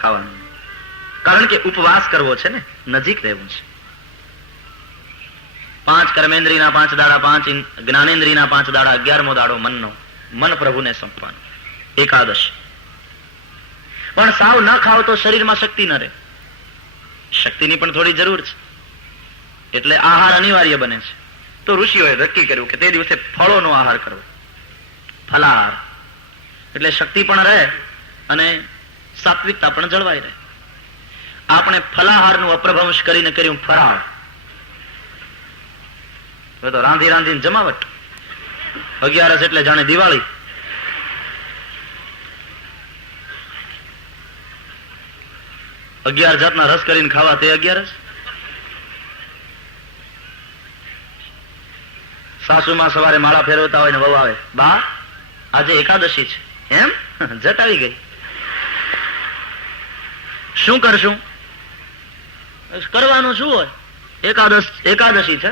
ખાવાનું. કારણ કે ઉપવાસ કરવો છે ને, નજીક રહેવું છે. 5 કર્મેન્દ્રિયના 5 દાડા, 5 જ્ઞાનેન્દ્રિયના 5 દાડા, 11મો દાડો મનનો, મન પ્રભુને સોંપવાનું. એકાદશ. પણ સાવ ન ખાવ તો શરીરમાં શક્તિ ન રહે. શક્તિની પણ થોડી જરૂર છે, એટલે આહાર અનિવાર્ય બને છે. તો ઋષિઓએ નક્કી કર્યું કે તે દિવસે ફળોનો આહાર કરવો, ફલાહાર. એટલે શક્તિ પણ રહે અને સાત્વિકતા પણ જળવાઈ રહે. આપણે ફલાહારનું અપ્રભંશ કરીને કર્યું ફરાળ. હવે તો રાંધી રાંધીને જમાવટ. 11 એટલે જાણે દિવાળી. અગિયાર જાતના રસ કરીને ખાવા, તે 11. સાસુમાં સવારે માળા ફેરવતા હોય ને વહુ આવે, બા આજે એકાદશી છે. એમ જટ આવી ગઈ. શું કરશું? કરવાનું શું હોય? એકાદશી છે,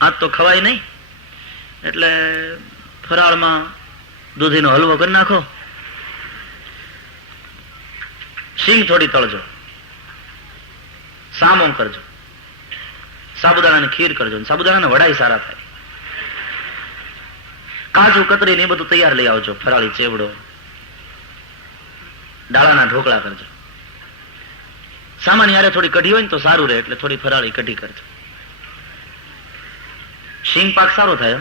આજ તો ખવાય નહીં, એટલે ફરાળમાં દૂધીનો હલવો કરી નાખો, સિંગ થોડી તળજો, સામો કરજો, સાબુદાણાની ખીર કરજો. સાબુદાણાના વડાઈ સારા થાય. કાજુ કતરી ને એ બધું તૈયાર લઈ આવજો. ફરાળી ચેવડો, દાળાના ઢોકળા કરજો. સામાન્ય યારે થોડી કઢી હોય ને તો સારું રહે, એટલે થોડી ફરાળી કઢી કરજો. શીંગ પાક સારો થાય,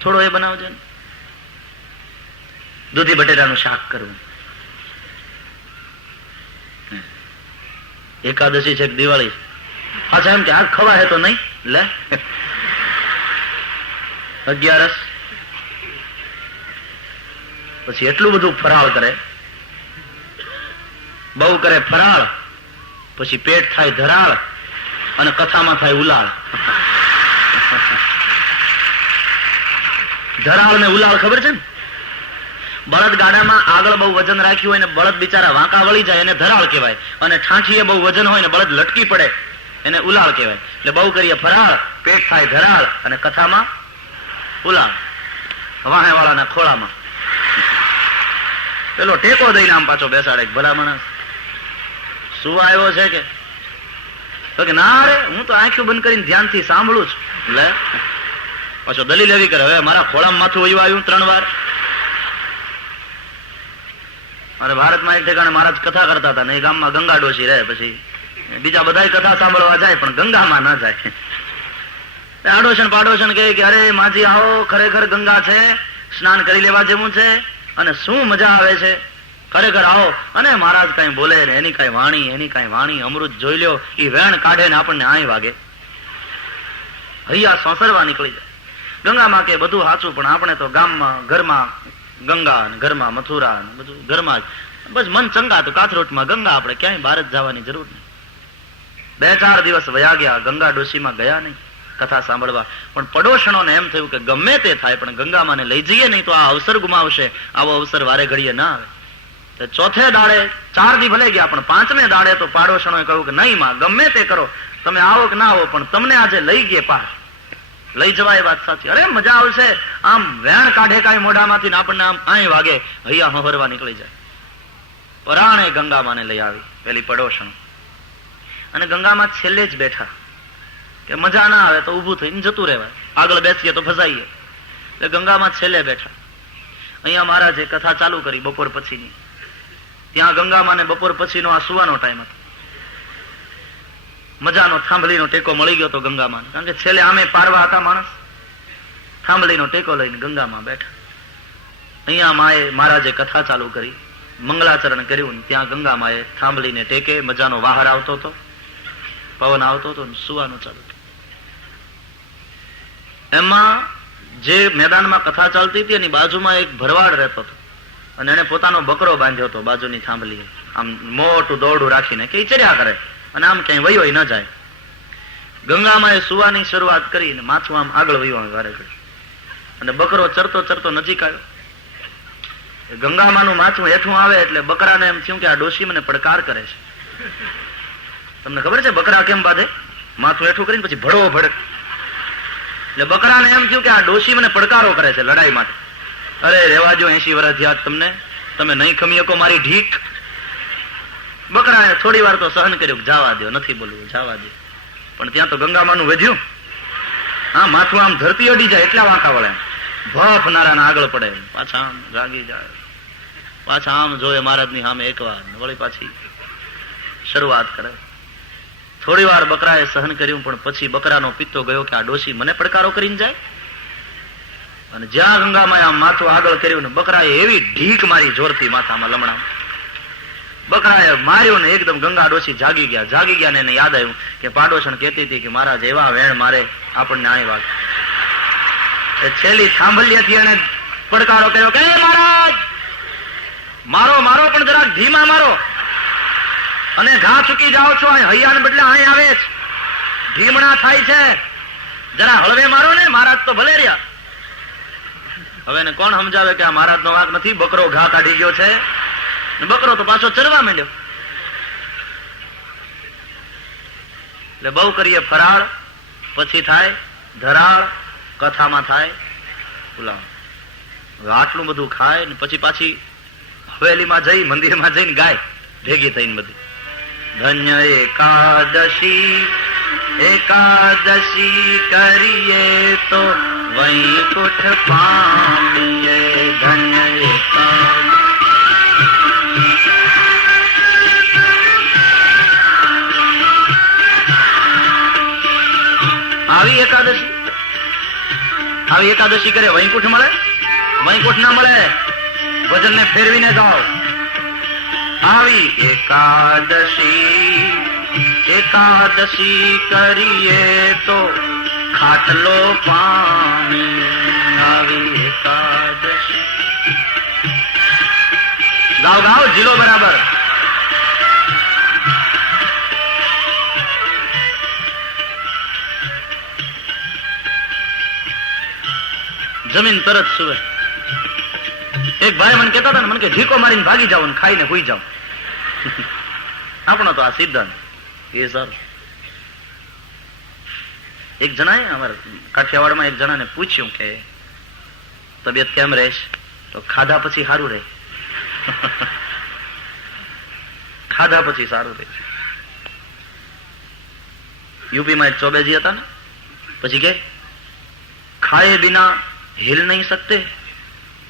થોડો એ બનાવજો ને. દૂધી બટેટાનું શાક કરવું. એકાદશી છે, દિવાળી. પાછા એમ કે આ ખવાય તો નહીં લે. 11 પછી એટલું બધું ફરાળ કરે, બહુ કરે ફરાળ, પછી પેટ થાય ધરાળ અને કથામાં થાય ઉલાળ. ધરાળ ને ઉલાળ ખબર છે ને? બળદ ગાડામાં આગળ બહુ વજન રાખ્યું હોય ને બળદ બિચારા વાંકા વળી જાય એને ધરાળ કહેવાય, અને ઠાંઠીએ બહુ વજન હોય ને બળદ લટકી પડે એને ઉલાળ કહેવાય. એટલે બહુ કરીએ ફરાળ, પેટ થાય ધરાળ અને કથામાં ઉલાળ. વાહે વાળાના ખોળામાં પેલો ટેકો દઈને આમ પાછો બેસાડે. ભલા માણસ સુવા આવ્યો છે કે તો કે ના રે, હું તો આંખો બંધ કરીને ધ્યાનથી સાંભળું છું. લે પાછો દલીલ એવી કરે, હવે મારા ખોળામાં માથું વયું આવ્યું 3 વાર. મારે ભારતમાં એક ઠેકાણે મહારાજ કથા કરતા હતા ને એ ગામમાં ગંગા ડોશી રહે, પછી બીજા બધા કથા સાંભળવા જાય પણ ગંગામાં ના જાય. આડોશન પાડોશન કહે કે અરે માજી આવો, ખરેખર ગંગા છે, સ્નાન કરી લેવા જેવું છે અને શું મજા આવે છે, ખરેખર આવો. અને મહારાજ કઈ બોલે ને એની કઈ વાણી અમૃત જોઈ લ્યો, એ વેણ કાઢે ને આપણને આય વાગે, હૈયા સોસરવા નીકળી જાય. ગંગામાં કે બધું સાચું, પણ આપણે તો ગામમાં ઘરમાં ગંગા, ઘરમાં મથુરા, બધું ઘરમાં જ બસ મન ચંગાતું કાથરોટમાં ગંગા, આપણે ક્યાંય બહાર જ જવાની જરૂર નહીં. 2-4 દિવસ વયા ગયા, ગંગા ડોશીમાં ગયા નહીં કથા સાંભળવા. પણ પડોશણોને એમ થયું કે ગમે તે થાય પણ ગંગામાને લઈ જઈએ નહીં તો આ અવસર ગુમાવશે, આવો અવસર વારે ઘડીએ ના આવે. ચોથે દાડે 4 દી ભલે ગયા, પણ 5મે દાડે તો પાડોશણોએ કહ્યું કે નહીં માં, ગમે તે કરો, તમે આવો કે ના આવો, પણ તમને આજે લઈ ગયે પાર, લઈ જવાય વાત સાચી. અરે મજા આવશે, આમ વેણ કાઢે કાંઈ મોઢામાંથી ને આપણને આમ આય વાગે, હૈયા હહરવા નીકળી જાય. પરાણે ગંગામાને લઈ આવી પેલી પડોશણ, અને ગંગામાં છેલ્લે જ બેઠા કે મજા ના આવે તો ઊભું થઈને જતું રહેવાય, આગળ બેસીએ તો ફસાઈએ, એટલે ગંગામાં છેલ્લે બેઠા. અહીંયા મહારાજે કથા ચાલુ કરી બપોર પછીની. ત્યાં ગંગામાને બપોર પછીનો આ સુવાનો ટાઈમ હતો. મજાનો થાંભલીનો ટેકો મળી ગયો તો ગંગામાને, કારણ કે છેલ્લે આમે પારવા હતા માણસ. થાંભલીનો ટેકો લઈને ગંગામાં બેઠા. અહીંયા માએ મહારાજે કથા ચાલુ કરી, મંગળાચરણ કર્યું. ત્યાં ગંગામાએ થાંભલીને ટેકે મજાનો વાહર આવતો હતો, પવન આવતો હતો, સુવાનું ચાલુ. એમાં જે મેદાનમાં કથા ચાલતી હતી એની બાજુમાં એક ભરવાડ રહેતો હતો, અને એને પોતાનો બકરો બાંધ્યો હતો બાજુની થાંભલીએ, આમ મોટું દોરડું રાખીને કે ચર્યા કરે અને આમ ક્યાંય વયો ન જાય. ગંગામાં એ સુવાની શરૂઆત કરીને માથું આમ આગળ વયો વારે ઘડી, અને બકરો ચરતો ચરતો નજીક આવ્યો. ગંગામાનું માથું હેઠું આવે એટલે બકરાને એમ થયું કે આ ડોશી મને પડકાર કરે છે. તમને ખબર છે બકરા કેમ બાંધે? માથું હેઠું કરીને પછી ભડો ભડક. એટલે બકરાને એમ થયું કે આ ડોશી મને પડકારો કરે છે લડાઈ માટે. અરે રેવા જો, 80 વર્ષ થયા તમને, તમે નહીં ખમી શકો મારી ઢીક. બકરાએ થોડી વાર તો સહન કર્યું, જવા દો, નથી બોલવું, જવા દો. પણ ત્યાં તો ગંગામાનું વધ્યું. હા, માથું આમ ધરતી અડી જાય એટલા વાંકા વળે, ભફ નારાના આગળ પડે, પાછા આમ જાગી જાય, પાછા આમ જોયે મહારાજની સામે એકવાર, વળી પાછી શરૂઆત કરે. થોડી વાર બકરાએ સહન કર્યું, પણ પછી બકરાનો પિત્તો ગયો કે આ ડોશી મને પડકારો કરીને જાય. અને જ્યાં ગંગામાં આમ માથું આગળ કર્યું ને બકરાએ એવી ઢીક મારી જોરથી માથામાં લમણા. બકરાએ માર્યું ને એકદમ ગંગા ડોશી જાગી ગયા ને એને યાદ આવ્યું કે પાડોશણ કહેતી હતી કે મહારાજ એવા વેણ મારે આપણને આય વાત. છેલ્લી થાંભલીએથી એને પડકારો કર્યો કે મહારાજ મારો મારો, પણ જરાક ધીમા મારો, અને ઘા ચૂકી જાઓ છો, હૈયાને બદલે અહીં આવે છે, ધીમણા થાય છે, જરા હળવે મારો ને, મહારાજ તો ભલે રહ્યા. હવે એને કોણ સમજાવે કે આ મહારાજ નો વાંક નથી, બકરો ઘા કાઢી ગયો છે, બકરો તો પાછો ચરવા માંડ્યો. એટલે બહુ કરીએ ફરાળ, પછી થાય ધરાળ, કથામાં થાય પુલાવ. આટલું બધું ખાય ને પછી પાછી હવેલીમાં જઈ મંદિરમાં જઈને ગાય ભેગી થઈને બધી. ધન્ય એકાદશી, એકાદશી કરીએ તો વૈકુંઠ પામીએ. ધન્ય એકાદશી. આવી એકાદશી કરે વૈકુંઠ મળે? વૈકુંઠ ના મળે, ભજન ને ફેરવીને જાઓ. આવી એકાદશી કરીએ તો ખાટલો પામી. આવી એકાદશી ગાઓ ગાઓ, જીલો બરાબર. જમીન તરત સુવે. એક ભાઈ મને કહેતા હતા ને, મને કે ઢીકો મારીને ભાગી જાવ ને ખાઈને હુઈ જાવ. આપણો તો આ સિદ્ધાંત એ સર. એક જણાએ અમારા કાઠિયાવાડમાં એક જણાને પૂછ્યું કે તબિયત કેમ રહેશ? તો ખાધા પછી સારું રહે. ખાધા પછી સારું રહે. यूपी में एक चौबेजी હતા ને, પછી કે ખાए बिना हिल नहीं सकते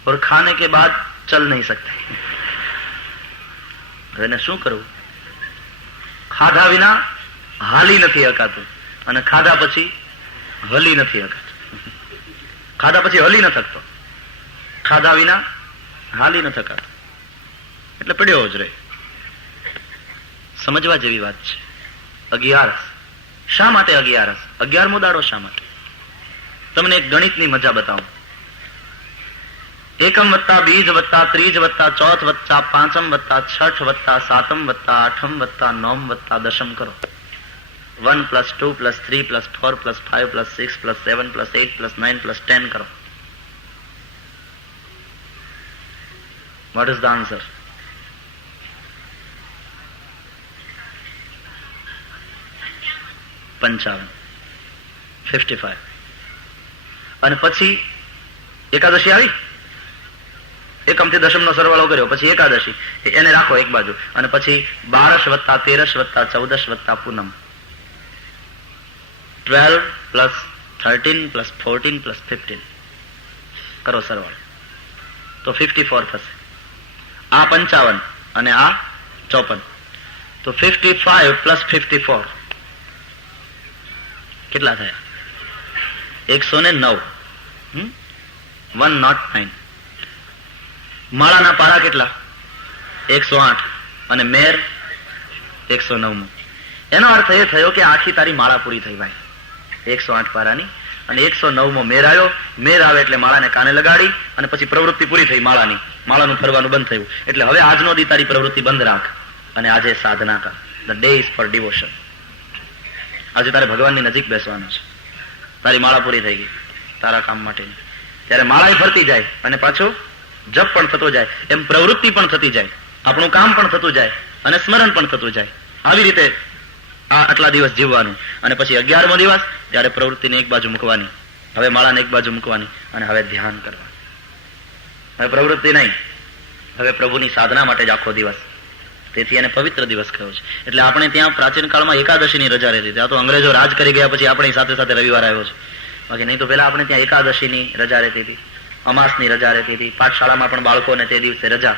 और खाने के बाद चल नहीं सकते. એને શું કરવું? ખાધા વિના હાલી નથી હકાતું અને ખાધા પછી હલી નથી હકાતું. ખાધા પછી હલી ન થકતો, ખાધા વિના હાલી ન થકાતું, એટલે પડ્યો જ રહે. સમજવા જેવી વાત છે. 11 શા માટે 11? 11મો દાડો શા માટે? તમને એક ગણિતની મજા બતાવું. એકમ વત્તા બીજ વત્તા ત્રીજ વત્તા ચોથ વત્તા પાંચમ વત્તા છઠ વત્તા સાતમ વત્તા આઠમ વત્તા નોમ વત્તા દશમ કરો. 1 + 2 + 3 + 4 + 5 + 6 + 7 + 8 + 9 + 10 કરો. What is the answer? પંચાવન, 55. અને પછી એકાદશી આવી, એકમથી દશમનો સરવાળો કર્યો, પછી એકાદશી એને રાખો એક બાજુ, અને પછી 12 વત્તા 13 વત્તા 14 વત્તા પૂનમ, 12 + 13 + 14 + 15 કરો સરવાળો, તો 54 થશે. આ 55 અને આ 54, તો 55 + 54 કેટલા થયા? 109. 109. માળાના પારા કેટલા? 108 અને મેર 109. એનો અર્થ એ થયો કે આખી તારી માળા પૂરી થઈ ભાઈ, 108 પારાની, અને 109મો મેર આવ્યો. મેર આવે એટલે માળાને કાને લગાડી અને પછી પ્રવૃત્તિ પૂરી થઈ માળાની, માળાનું ફરવાનું બંધ થયું. એટલે હવે આજનો દી તારી પ્રવૃત્તિ બંધ રાખ અને આજે સાધના કર. The day is four devotion. આજે તારે ભગવાનની નજીક બેસવાનું છે. તારી માળા પૂરી થઈ ગઈ તારા કામ માટેની. ત્યારે માળા ફરતી જાય અને પાછો જપ પણ થતો જાય, એમ પ્રવૃત્તિ પણ થતી જાય, આપણું કામ પણ થતું જાય અને સ્મરણ પણ થતું જાય. આવી રીતે આ આટલા દિવસ જીવવાનું. અને પછી 11મો દિવસ ત્યારે પ્રવૃત્તિને એક બાજુ મૂકવાની, હવે માળાને એક બાજુ મૂકવાની અને હવે ધ્યાન કરવાનું. હવે પ્રવૃત્તિ નહીં, હવે પ્રભુની સાધના માટે જ આખો દિવસ. તેથી એને પવિત્ર દિવસ કહ્યો છે. એટલે આપણે ત્યાં પ્રાચીન કાળમાં એકાદશીની રજા રહેતી. ત્યાં તો અંગ્રેજો રાજ કરી ગયા પછી આપણી સાથે સાથે રવિવાર આવ્યો છે. બાકી નહીં તો પહેલા આપણે ત્યાં એકાદશીની રજા રહેતી હતી, અમાસની રજા રહેતી હતી. પાઠશાળામાં પણ બાળકોને તે દિવસે રજા,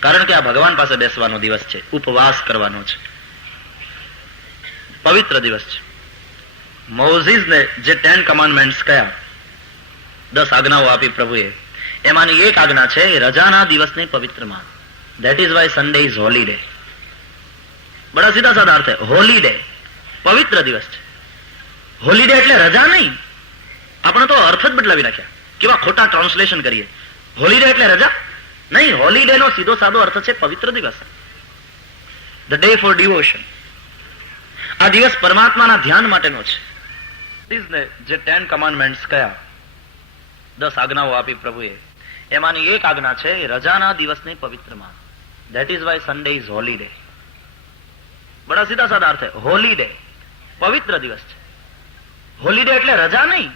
કારણ કે આ ભગવાન પાસે બેસવાનો દિવસ છે, ઉપવાસ કરવાનો છે, પવિત્ર દિવસ છે. મોઝીસને જે 10 કમાન્ડમેન્ટ્સ કયા, 10 આજ્ઞાઓ આપી પ્રભુએ, એમાંની એક આજ્ઞા છે રજાના દિવસને પવિત્ર માન. That is why Sunday is holy day. બડા સીધા સાદા અર્થ છે હોલી ડે, પવિત્ર દિવસ છે. હોલીડે એટલે રજા નહીં, આપણે તો અર્થ જ બદલાવી નાખ્યા, કેવા ખોટા ટ્રાન્સલેશન કરીએ. હોલીડે એટલે રજા નહીં, હોલીડે નો સીધો સાદો અર્થ છે પવિત્ર દિવસ, ધ ડે ફોર ડિવોશન. આ દિવસ પરમાત્માના ધ્યાન માટેનો છે. જે 10 કમાન્ડમેન્ટ્સ કયા, 10 આજ્ઞાઓ આપી પ્રભુએ, એમાંની એક આજ્ઞા છે રજાના દિવસને પવિત્ર માન. That is why Sunday is holy day. બડા સીધા સાદા અર્થ છે હોલીડે, પવિત્ર દિવસ છે. હોલીડે એટલે રજા નહીં,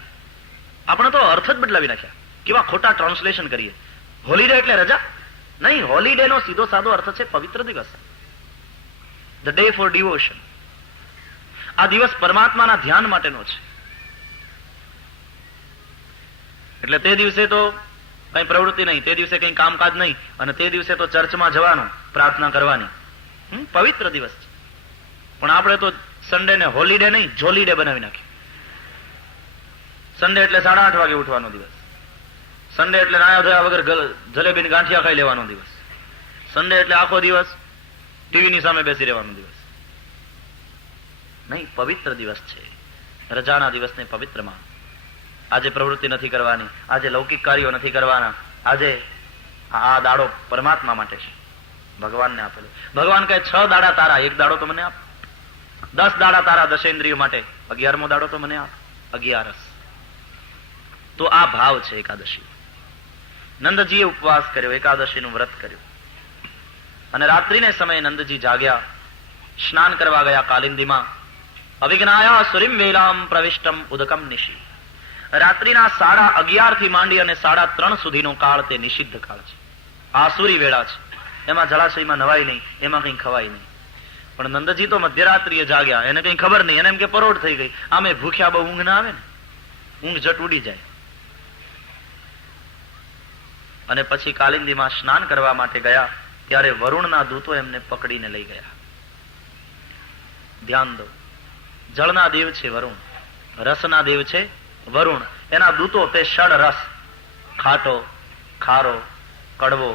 આપણે તો અર્થ જ બદલાવી નાખ્યા, કેવા ખોટા ટ્રાન્સલેશન કરીએ. હોલીડે એટલે રજા નહીં, હોલીડે નો સીધો સાદો અર્થ છે પવિત્ર દિવસ, ધ ડે ફોર ડિવોશન. આ દિવસ પરમાત્માના ધ્યાન માટેનો છે. એટલે તે દિવસે તો કઈ પ્રવૃત્તિ નહીં, તે દિવસે કઈ કામકાજ નહીં, અને તે દિવસે તો ચર્ચમાં જવાનું, પ્રાર્થના કરવાની. પવિત્ર દિવસ છે. પણ આપણે તો સન્ડે ને હોલીડે નહીં, જોલીડે બનાવી નાખીએ. સન્ડે એટલે 8:30 વાગે ઉઠવાનો દિવસ, સન્ડે એટલે નાયા ધોયા વગર જલેબી ગાંઠિયા ખાઈ લેવાનો દિવસ, સન્ડે એટલે આખો દિવસ ટીવીની સામે બેસી રહેવાનો દિવસ નહીં. પવિત્ર દિવસ છે, રજાના દિવસને પવિત્ર માન. આજે પ્રવૃત્તિ નથી કરવાની, આજે લૌકિક કાર્યો નથી કરવાના, આજે આ દાડો પરમાત્મા માટે છે, ભગવાનને આપેલો. ભગવાન કહે 6 દાડા તારા, 1 દાડો તો મને આપ. 10 દાડા તારા દશેન્દ્રિયો માટે, 11મો દાડો તો મને આપ. 11. તો આ ભાવ છે એકાદશી. નંદજીએ ઉપવાસ કર્યો, એકાદશીનું વ્રત કર્યું, અને રાત્રિને સમયે નંદજી જાગ્યા, સ્નાન કરવા ગયા કાલિંદીમાં. અવિજ્ઞાયા સુરીમ વેલામ પ્રવિષ્ટમ ઉદકમ નિશી. રાત્રિના 11:30 થી માંડી અને 3:30 સુધીનો કાળ તે નિષિદ્ધ કાળ છે, આસુરી વેળા છે. એમાં જળાશયમાં નવાય નહીં, એમાં કંઈ ખવાય નહીં. પણ નંદજી તો મધ્યરાત્રિએ જાગ્યા, એને કઈ ખબર નહીં, એને એમ કે પરોઢ થઈ ગઈ. આમે ભૂખ્યા બહુ ઊંઘ ના આવે ને, ઊંઘ જટ ઉડી જાય. અને પછી કાલિંદીમાં સ્નાન કરવા માટે ગયા ત્યારે વરુણના દૂતો એમને પકડીને લઈ ગયા. ધ્યાન દો, જળના દેવ છે વરુણ, રસના દેવ છે વરુણ. એના દૂતો તે ષડ રસ, ખાટો, ખારો, કડવો,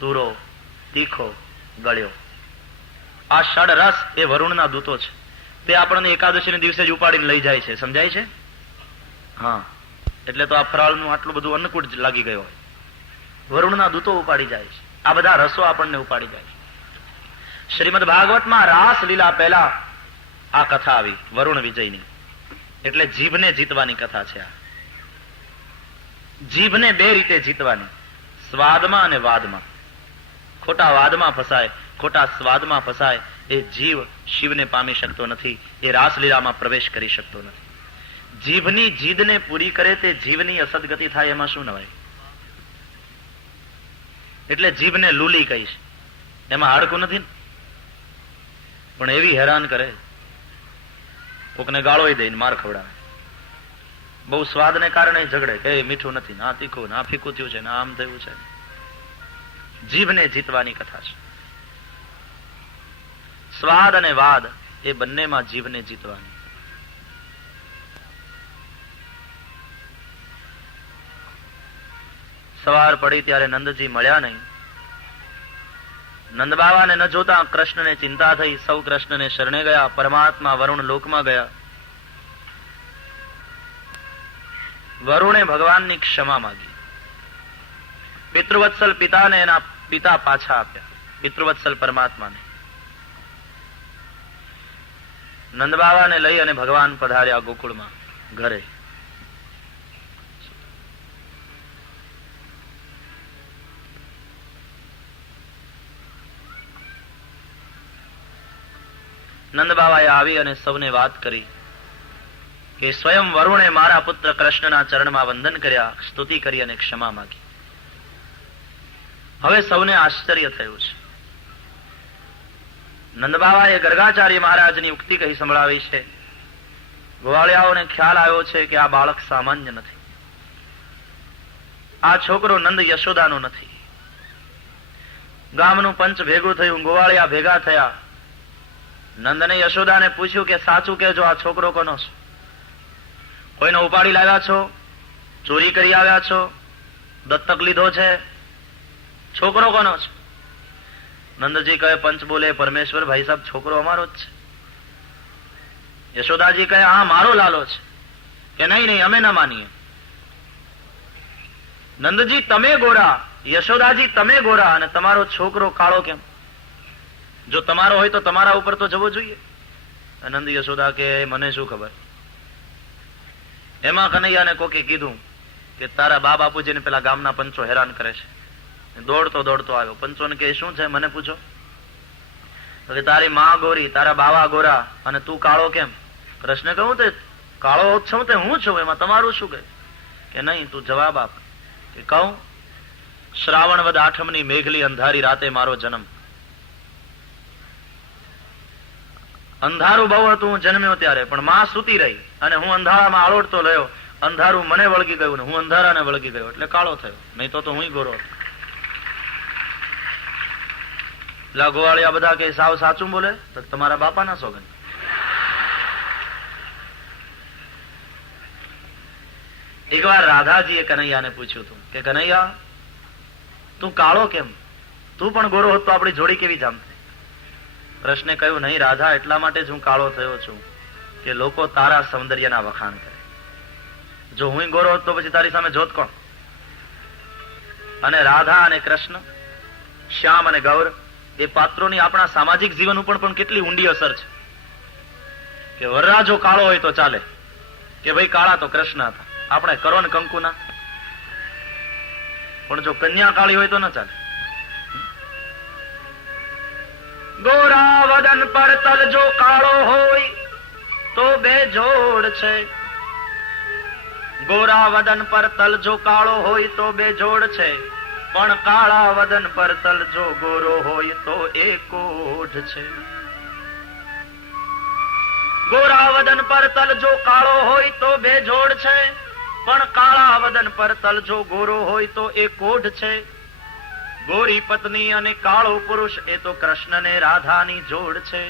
તુરો, તીખો, ગળ્યો, આ ષડ રસ એ વરુણના દૂતો છે. તે આપણને એકાદશીના દિવસે જ ઉપાડીને લઈ જાય છે. સમજાય છે? હા, એટલે તો આ ફરાળનું આટલું બધું અન્નકૂટ લાગી ગયો હોય. વરુણના દૂતો ઉપાડી જાય છે. આ બધા રસો આપણને ઉપાડી જાય છે. શ્રીમદ ભાગવતમાં રાસ લીલા પહેલા આ કથા આવી વરુણ વિજયની, એટલે જીભને જીતવાની કથા છે. આ જીભને બે રીતે જીતવાની, સ્વાદમાં અને વાદમાં. ખોટા વાદમાં ફસાય, ખોટા સ્વાદમાં ફસાય એ જીવ શિવને પામી શકતો નથી, એ રાસલીલામાં પ્રવેશ કરી શકતો નથી. જીભની જીદને પૂરી કરે તે જીવની અસદગતિ થાય, એમાં શું નવાય? એટલે જીભને લૂલી કહીશ, એમાં હાડકું નથી ને, પણ એવી હેરાન કરે, કોકને ગાળો દઈને માર ખવડાવે. બહુ સ્વાદને કારણે ઝઘડે કે મીઠું નથી, ના તીખું, ના ફીકું થયું છે, ના આમ થયું છે. જીભને જીતવાની કથા છે. સ્વાદ અને વાદ એ બંનેમાં જીભને જીતવાની. સવાર પડી ત્યારે નંદજી મળ્યા નહીં. નંદબાવાને ન જોતા કૃષ્ણને ચિંતા થઈ. સૌ કૃષ્ણને શરણે ગયા. પરમાત્મા વરુણ લોકમાં ગયા. વરુણે ભગવાનની ક્ષમા માંગી. પિતૃવત્સલ પિતાને એના પિતા પાછા આપ્યા, પિતૃવત્સલ પરમાત્માને. નંદબાવાને લઈ અને ભગવાન પધાર્યા ગોકુળમાં ઘરે. નંદબાવાએ આવી અને સૌને વાત કરી કે સ્વયં વરુણે મારા પુત્ર કૃષ્ણના ચરણમાં વંદન કર્યા, સ્તુતિ કરી અને ક્ષમા માંગી. હવે સૌને આશ્ચર્ય થયું છે. નંદબાવાએ ગર્ગાચાર્ય મહારાજની ઉક્તિ કહી સંભળાવી છે. ગોવાળિયાઓને ખ્યાલ આવ્યો છે કે આ બાળક સામાન્ય નથી, આ છોકરો નંદ યશોદાનો નથી. ગામનું પંચ ભેગું થયું, ગોવાળિયા ભેગા થયા. નંદને યશોદાને પૂછ્યું કે સાચું કહેજો, આ છોકરો કોનો છે? કોઈનો ઉપાડી લાવ્યા છો? ચોરી કરી આવ્યા છો? દત્તક લીધો છે? છોકરો કોનો છે? નંદજી કહે, પંચ બોલે, પરમેશ્વર ભાઈ સાહેબ, છોકરો અમારો જ છે. યશોદાજી કહે, હા મારો લાલો છે. કે નહીં નહીં, અમે ન માનીએ. નંદજી તમે ગોરા, યશોદાજી તમે ગોરા, અને તમારો છોકરો કાળો કેમ? જો તમારો હોય તો તમારા ઉપર તો જવો જોઈએ. નંદ યશોદા કે મને શું ખબર. એમાં કનૈયાને કોકે કીધું કે તારા બા બાપુજીને પેલા ગામના પંચો હેરાન કરે છે. દોડતો દોડતો આવ્યો. પંચોને કે શું છે મને પૂછો. તો કે તારી માં ગોરી, તારા બાવા ગોરા, અને તું કાળો કેમ? કૃષ્ણ કહું તે કાળો છું તે હું છું, એમાં તમારું શું? કે નહીં, તું જવાબ આપ. કે કહું, શ્રાવણ વદ આઠમની મેઘલી અંધારી રાતે મારો જન્મ. અંધારું બહુ હતું હું જન્મ્યો ત્યારે, પણ માં સૂતી રહી અને હું અંધારામાં આળોટતો રહ્યો. અંધારું મને વળગી ગયું ને હું અંધારાને વળગી ગયો, એટલે કાળો થયો. નહીં તો હું ગોરો હતો. એટલે ગોવાળિયા બધા કે સાવ સાચું બોલે તો તમારા બાપાના સોગન. એકવાર રાધાજીએ કનૈયાને પૂછ્યું હતું કે કનૈયા તું કાળો કેમ? તું પણ ગોરો હોત તો આપણી જોડી કેવી જામતી? કૃષ્ણે કહ્યું, નહીં રાધા, એટલા માટે જ હું કાળો થયો છું કે લોકો તારા સૌંદર્યના વખાણ કરે. જો હું ગોરો હોત તો પછી તારી સામે જોત કોણ? અને રાધા અને કૃષ્ણ, શ્યામ અને ગૌર, એ પાત્રોની આપણા સામાજિક જીવન ઉપર પણ કેટલી ઊંડી અસર છે. કે વરરાજો કાળો હોય તો ચાલે, કે ભાઈ કાળા તો કૃષ્ણ હતા, આપણે કરો ને કંકુના. પણ જો કન્યા કાળી હોય તો ન ચાલે. ગોરા વદન પર તલ જો કાળો હોય તો બે જોડ છે. ગોરા વદન પર તલ જો કાળો હોય તો બે જોડ છે, પણ કાળા વદન પર તલ જો ગોરો હોય તો એક ઓઢ છે. ગોરા વદન પર તલ જો કાળો હોય તો બેજોડ છે, પણ કાળા વદન પર તલ જો ગોરો હોય તો એ કોઢ છે. ગોરી પત્ની અને કાળો પુરુષ એ તો કૃષ્ણ ને રાધાની જોડ છે.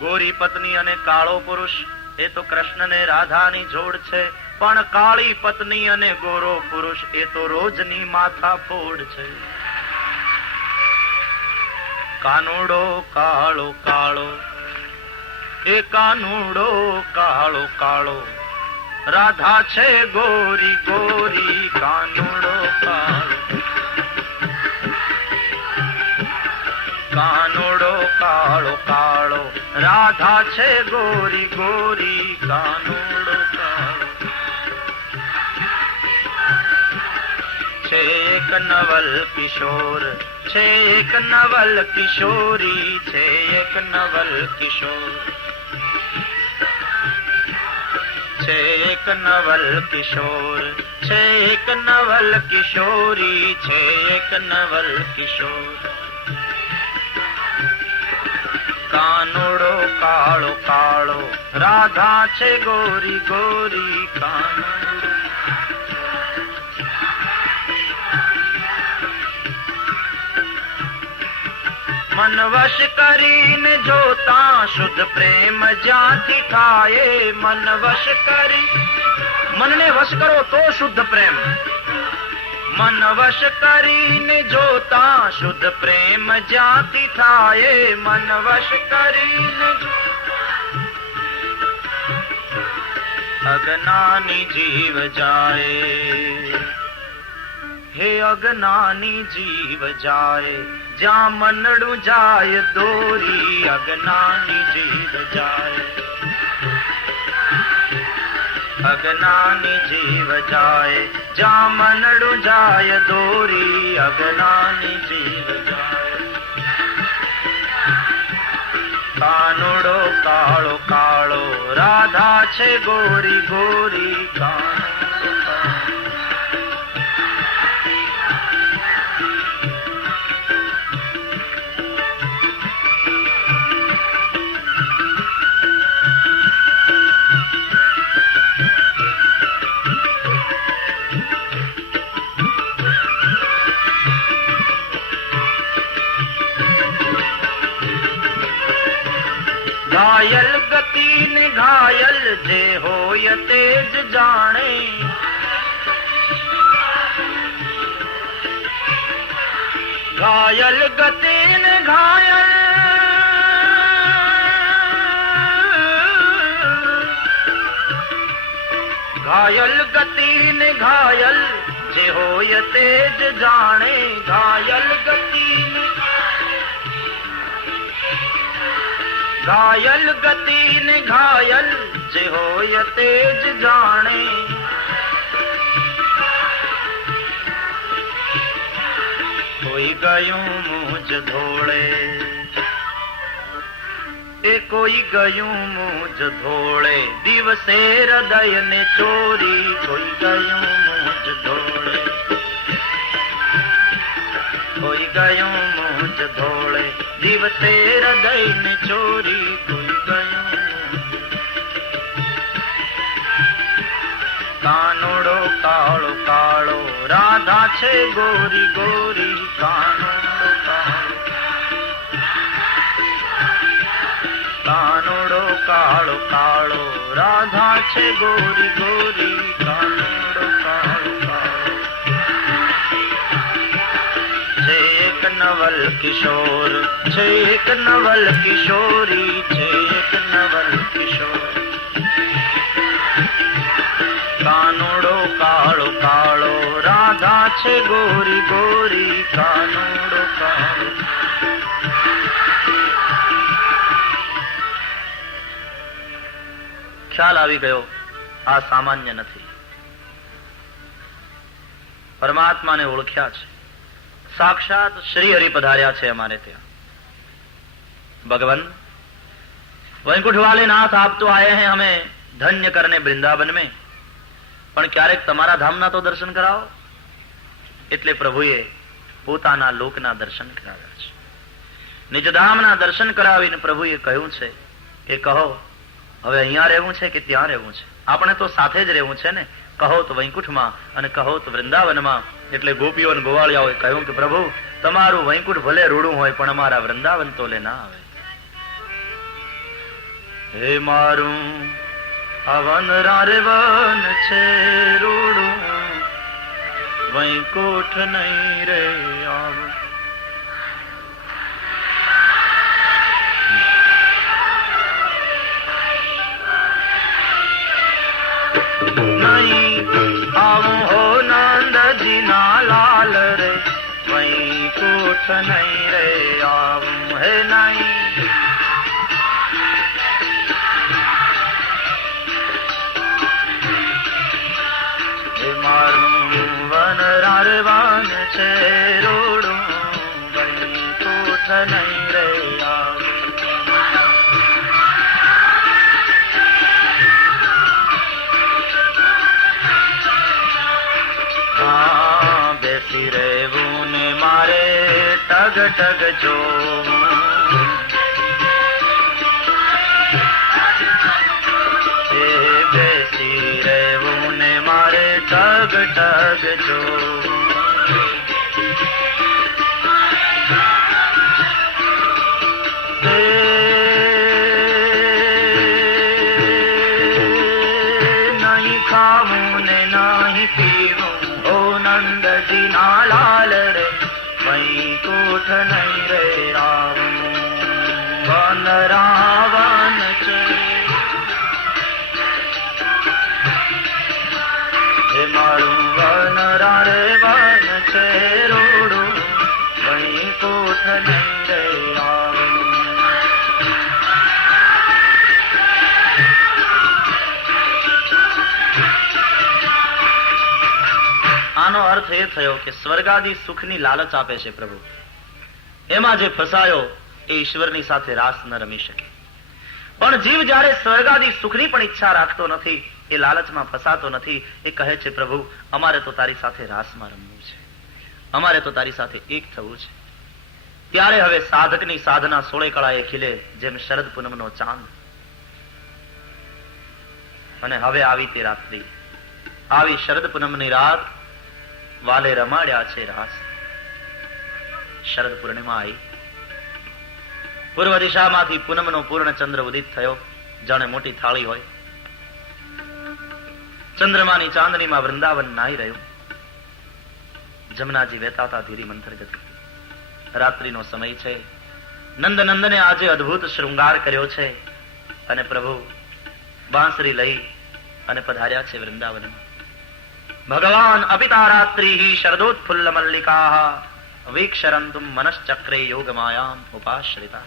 ગોરી પત્ની અને કાળો પુરુષ એ તો કૃષ્ણ ને રાધાની જોડ છે, પણ કાળી પત્ની અને ગોરો પુરુષ એ તો રોજની માથા ફોડ છે. કાનુડો કાળો કાળો, એ કાનુડો કાળો કાળો, રાધા છે ગોરી ગોરી. કાનુડો કાળો, કાનુડો કાળો કાળો, રાધા છે ગોરી ગોરી. કાનુડો કાળો છે એક નવલ કિશોર, છે એક નવલ કિશોરી, છે એક નવલ કિશોર, છે એક નવલ કિશોર, છે એક નવલ કિશોરી, છે એક નવલ કિશોર. કાનુડો કાળો કાળો, રાધા છે ગોરી ગોરી. કાનુડો મન વશ કરીને જોતા શુદ્ધ પ્રેમ જ્યાંથી થાય. મન વશ કરી, મનને વશ કરો તો શુદ્ધ પ્રેમ. મન વશ કરીને જોતા શુદ્ધ પ્રેમ જ્યાંથી થાય. મન વશ કરીને અજ્ઞાની જીવ જાય, હે અજ્ઞાની જીવ જાય, જ્યાં મનડું જાય દોરી. અજ્ઞાની જીવ જાય, અજ્ઞાની જીવ જાય, જ્યાં મનડું જાય દોરી. અજ્ઞાની જીવ જાય. કાનુડો કાળો કાળો, રાધા છે ગોરી ગોરી. કાનુડો કાળો, ઘાયલ ગતિ ને ઘાયલ જે હોય તે જ જાણે. ઘાયલ ગતિ ને ઘાયલ, ઘાયલ ગતિ ને ઘાયલ જે હોય તે જ જાણે. ઘાયલ ગતિ ને ઘાયલ ગતિ ને ઘાયલ જે હોય તે જ જાણે. કોઈ ગયું મુજ ધોળે, એ કોઈ ગયું મુજ ધોળે, દિવસે હૃદય ને ચોરી. કોઈ ગયું મુજ ધોળે, કોઈ ગયું મુજ ધોળે, દિવસે હૃદય ને ચોરી. કોઈ ગયું કાનુડો કાળો કાળો, રાધા છે ગોરી ગોરી. કાનુડો કાળો, કાનુડો કાળો કાળો, રાધા છે ગોરી ગોરી. કાનુડો કાળો કાળો છે એક નવલ કિશોર, છે એક નવલ કિશોરી, છે એક નવલ કિશોર. કાનુડો કાળો કાળો, રાધા છે ગોરી ગોરી. કાનુડો કાળો, ખ્યાલ આવી ગયો આ સામાન્ય નથી. પરમાત્માને ઓળખ્યા છે, साक्षात श्री हरि पधार्या છે हमारे ત્યાં. भगवान वैकुंठ वाले नाथ आप तो आए हैं हमें धन्य करने वृंदावन में, પણ ક્યારેક તમારા ધામના તો દર્શન કરાવો. એટલે પ્રભુએ પોતાના લોકના દર્શન કરાવ્યા છે. નિજ ધામના દર્શન કરાવીને પ્રભુએ કહ્યું છે એ કહો હવે અહીંયા રહેવું છે કે ત્યાં રહેવું છે? આપણે તો સાથે જ રહેવું છે ને. કહો તો વૈકુંઠમાં અને કહો તો વૃંદાવનમાં. એટલે ગોપીઓ અને ગોવાળિયાઓએ કહ્યું કે પ્રભુ તમારું વૈકુંઠ ભલે રૂડું હોય પણ અમારા વૃંદાવન તો લે ના આવે. હે મારું અવન રારવન છે રૂડું, વૈકુંઠ નહીં રે આવું. નહીં આવું હો નંદજી ના લાલ રે, વૈકુંઠ નહીં રે આવું. હે નહીં વન રારવાન છે રૂડું, વૈકુંઠ નહીં રે આવું. બેસી રહેવું ને મારે ટગ ટગ જોવું, બેસી રહેવું ને મારે ટગ ટગ જોવું. નહીં ખાવું ને નહીં પીવું ઓ નંદજી ના લાલ રે, વૈકુંઠ નહીં રે આવું. વન રાવન છે મારું, વન રારે વન છે રૂડું, વૈકુંઠ નહીં રે આવું. આનો અર્થ એ થયો કે સ્વર્ગાદી સુખની લાલચ આપે છે પ્રભુ, એમાં જે ફસાયો એ ઈશ્વરની સાથે રાસ ન રમી શકે. પણ જીવ જયારે સ્વર્ગાદી સુખની પણ ઈચ્છા રાખતો નથી, એ લાલચમાં ફસાતો નથી, એ કહે છે પ્રભુ અમારે તો તારી સાથે રાસમાં રમવું છે, અમારે તો તારી સાથે એક થવું છે. ત્યારે હવે સાધકની સાધના સોળે કળાએ ખીલે જેમ શરદ પૂનમનો ચાંદ. અને હવે આવી તે રાત્રિ, આવી શરદ પૂનમની રાત વાલે રમાડ્યા છે રાસ. શરદ પૂર્ણિમા આવી, પૂર્વ દિશામાંથી પૂનમનો પૂર્ણ ચંદ્ર ઉદિત થયો, જાણે મોટી થાળી હોય. ચંદ્રમાની ચાંદનીમાં વૃંદાવન નાહી રહ્યું. જમનાજી વહેતા ધીરી મંથર જતી. રાત્રિનો સમય છે. નંદનંદને આજે અદ્ભુત શૃંગાર કર્યો છે અને પ્રભુ બાંસરી લઈ અને પધાર્યા છે વૃંદાવનમાં. ભગવાન અપિતા રાત્રિ શરદોત્ફુલ્લ મલ્લિકા વીક્ષરંતુમ મનશ્ચક્રે યોગ માયામ ઉપાશ્રિતા.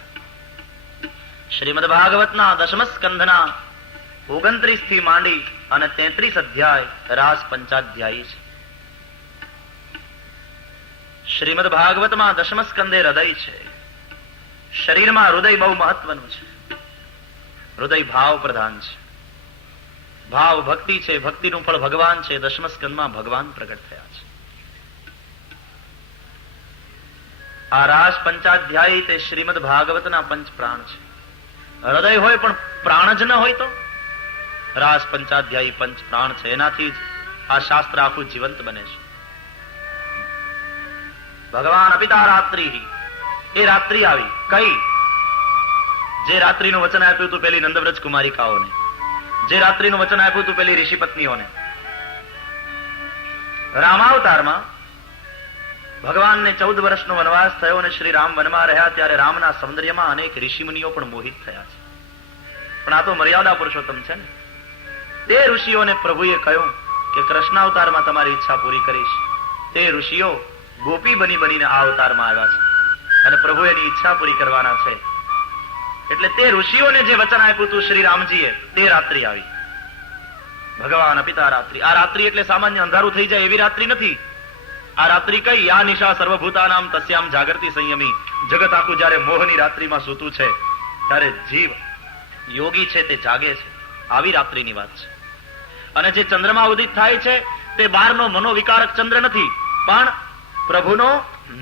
શ્રીમદ ભાગવતના દશમ સ્કંધના 29 થી માંડી અને 33 અધ્યાય રાસ પંચાધ્યાયી છે. શ્રીમદ ભાગવતમાં દશમ સ્કંદે હૃદય છે. શરીરમાં હૃદય બહુ મહત્વનું છે. હૃદય ભાવ પ્રધાન છે. ભાવ ભક્તિ છે, ભક્તિનું ફળ ભગવાન છે. દશમ સ્કંદમાં ભગવાન પ્રગટ થયા છે. આ રાસ પંચાધ્યાયી તે શ્રીમદ ભાગવતના પંચ પ્રાણ છે. હૃદય હોય પણ પ્રાણ જ ન હોય તો રાસ પંચાધ્યાયી પંચ પ્રાણ છે. એનાથી જ આ શાસ્ત્ર આખું જીવંત બને છે. ભગવાન અપિતા રાત્રિ, એ રાત્રિ આવી કઈ? જે રાત્રિનું વચન આપ્યું હતું પેલી નંદવ્રજ કુમારિકાઓને, જે રાત્રિનું વચન આપ્યું હતું પેલી ઋષિ પત્નીઓને. રામાવતારમાં ભગવાનને 14 વર્ષનો વનવાસ થયો અને શ્રી રામ વનમાં રહ્યા ત્યારે રામના સૌંદર્યમાં અનેક ઋષિમુનિઓ પણ મોહિત થયા છે. પણ આ તો મર્યાદા પુરુષોત્તમ છે ને. તે ઋષિઓને પ્રભુએ કહ્યું કે કૃષ્ણાવતારમાં તમારી ઈચ્છા પૂરી કરીશ. તે ઋષિઓ ગોપી બનીને આ અવતારમાં આવ્યા છે અને પ્રભુ એની ઈચ્છા પૂરી કરવાના છે. એટલે તે ઋષિઓને જે વચન આપ્યું હતું શ્રી રામજીએ, તે રાત્રિ આવી. ભગવાન અપિતા રાત્રિ. આ રાત્રિ એટલે સામાન્ય અંધારું થઈ જાય એવી રાત્રિ નથી. આ રાત્રિ કઈ? યા નિશા સર્વભૂતાનામ તસ્યામ જાગૃતિ સંયમી. જગત આખું જયારે મોહની રાત્રિમાં સૂતું છે ત્યારે જીવ યોગી છે તે જાગે છે. આવી રાત્રિની વાત છે. અને જે ચંદ્રમાં ઉદિત થાય છે તે બહારનો મનોવિકારક ચંદ્ર નથી, પણ પ્રભુનો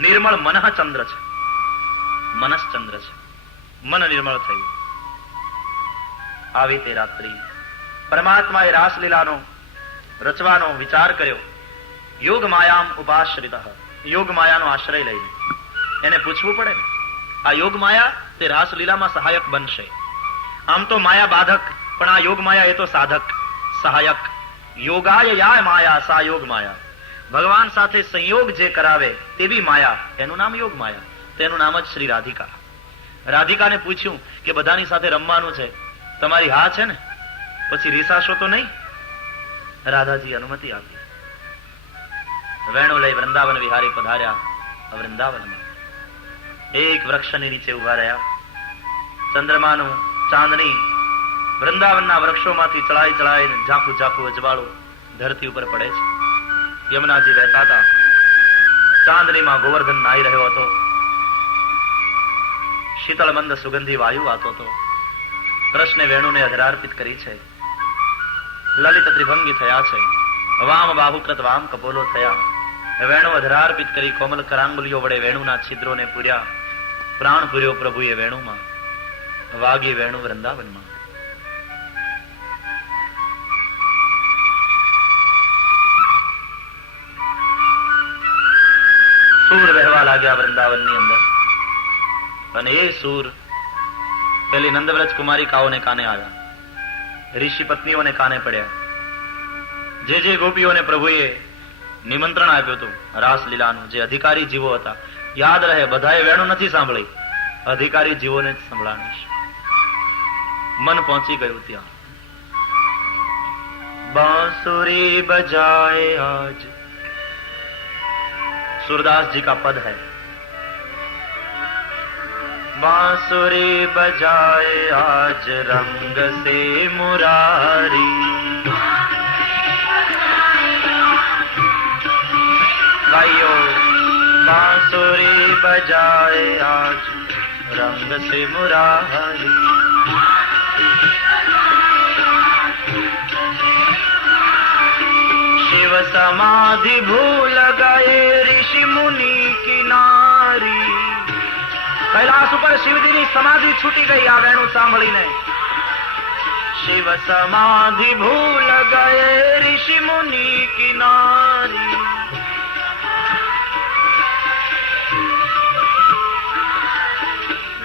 નિર્મળ મનઃ ચંદ્ર છે. મનસ ચંદ્ર છે. મન નિર્મળ થયું. આવી તે રાત્રિ પરમાત્માએ રાસલીલાનો રચવાનો વિચાર કર્યો. યોગ માયામ ઉપાશ્રિત, યોગ માયાનો આશ્રય લઈને એને પૂછવું પડે ને, આ યોગ માયા તે રાસલીલામાં સહાયક બનશે. આમ તો માયા બાધક, પણ આ યોગ માયા એ તો સાધક, સહાયક. યોગાય યા માયા સા યોગ માયા, ભગવાન સાથે સંયોગ જે કરાવે તેવી માયા, એનું નામ યોગ માયા. તેનું નામ જ શ્રી રાધિકા. રાધિકાને પૂછ્યું કે બધાની સાથે રમવાનું છે, તમારી હા છે ને? પછી રીસાશો તો નહીં? રાધાજી અનુમતિ આપી. વેણુ લઈ વૃંદાવન વિહારી પધાર્યા. વૃંદાવનમાં એક વૃક્ષની નીચે ઉભા રહ્યા. ચંદ્રમાનું ચાંદની વૃંદાવનના વૃક્ષોમાંથી ચડાઈ ચડાઈને ઝાંખું ઝાંખું અજવાળું ધરતી ઉપર પડે છે. યમુનાજી વહેતા હતા. ચાંદનીમાં ગોવર્ધન નાહી રહ્યો હતો. શીતળ મંદ સુગંધી વાયુ વાતો હતો. કૃષ્ણે વેણુને અધરાર્પિત કરી છે. લલિત ત્રિભંગી થયા છે. વામ બાહુકૃત વામ કપોલો થયા. વેણુ અધરાર્પિત કરી કોમલ કરાંગુલીઓ વડે વેણુના છિદ્રોને પૂર્યા. પ્રાણ પૂર્યો પ્રભુએ વેણુમાં. વાગી વેણુ વૃંદાવનમાં. સૂર વહેવા લાગ્યા વૃંદાવનની અંદર. અને એ સૂર પેલી નંદવ્રજ કુમારિકાઓને કાને આવ્યા, ઋષિ પત્નીઓને કાને પડ્યા. જે જે ગોપીઓને પ્રભુએ નિમંત્રણ આપ્યું હતું રાસલીલાનું, જે અધિકારી જીવો હતા, યાદ રહે બધાએ વેણુ નથી સાંભળી, અધિકારી જીવોને જ સંભળાણીશ. મન પહોંચી ગયું ત્યાં. बांसुरी बजाए आज, सूरदास जी का पद है, बांसुरी बजाए आज रंग से मुरारी, गाइयो बांसुरी बजाए आज रंग से मुरारी, शिव समाधि भूल गए ऋषि मुनि की नारी. कैलाश ઉપર શિવજીની સમાધિ છૂટી ગઈ આ વેણુ સાંભળીને. शिव समाधि भूल गए ऋषि मुनि की नारी,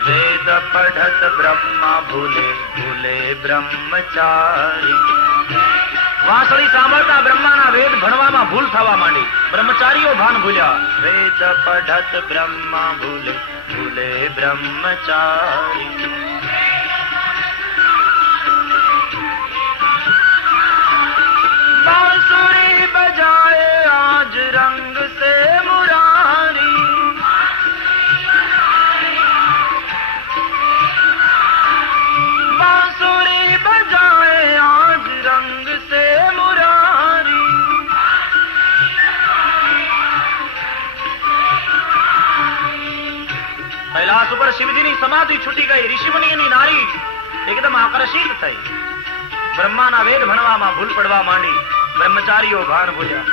वेद पढ़त ब्रह्मा भूले भूले ब्रह्मचारी. વાંસળી સાંભળતા બ્રહ્માના વેદ ભણવામાં ભૂલ થવા માંડી, બ્રહ્મચારીઓ ભાન ભૂલ્યા. વેદ પઢત બ્રહ્મા ભૂલે ભૂલે બ્રહ્મચારી. બાંસુરી બજાએ આજ રંગ સે મુરારી, बांसुरी बजाए आज रंग से मुरारी. कैलाश ઉપર શિવજીની સમાધિ છૂટી ગઈ. ઋષિમુનિની નારી એકદમ આકર્ષિત થઈ. બ્રહ્માના વેદ ભણવામાં ભૂલ પડવા માંડી. બ્રહ્મચારીઓ ભાન ભૂલ્યા.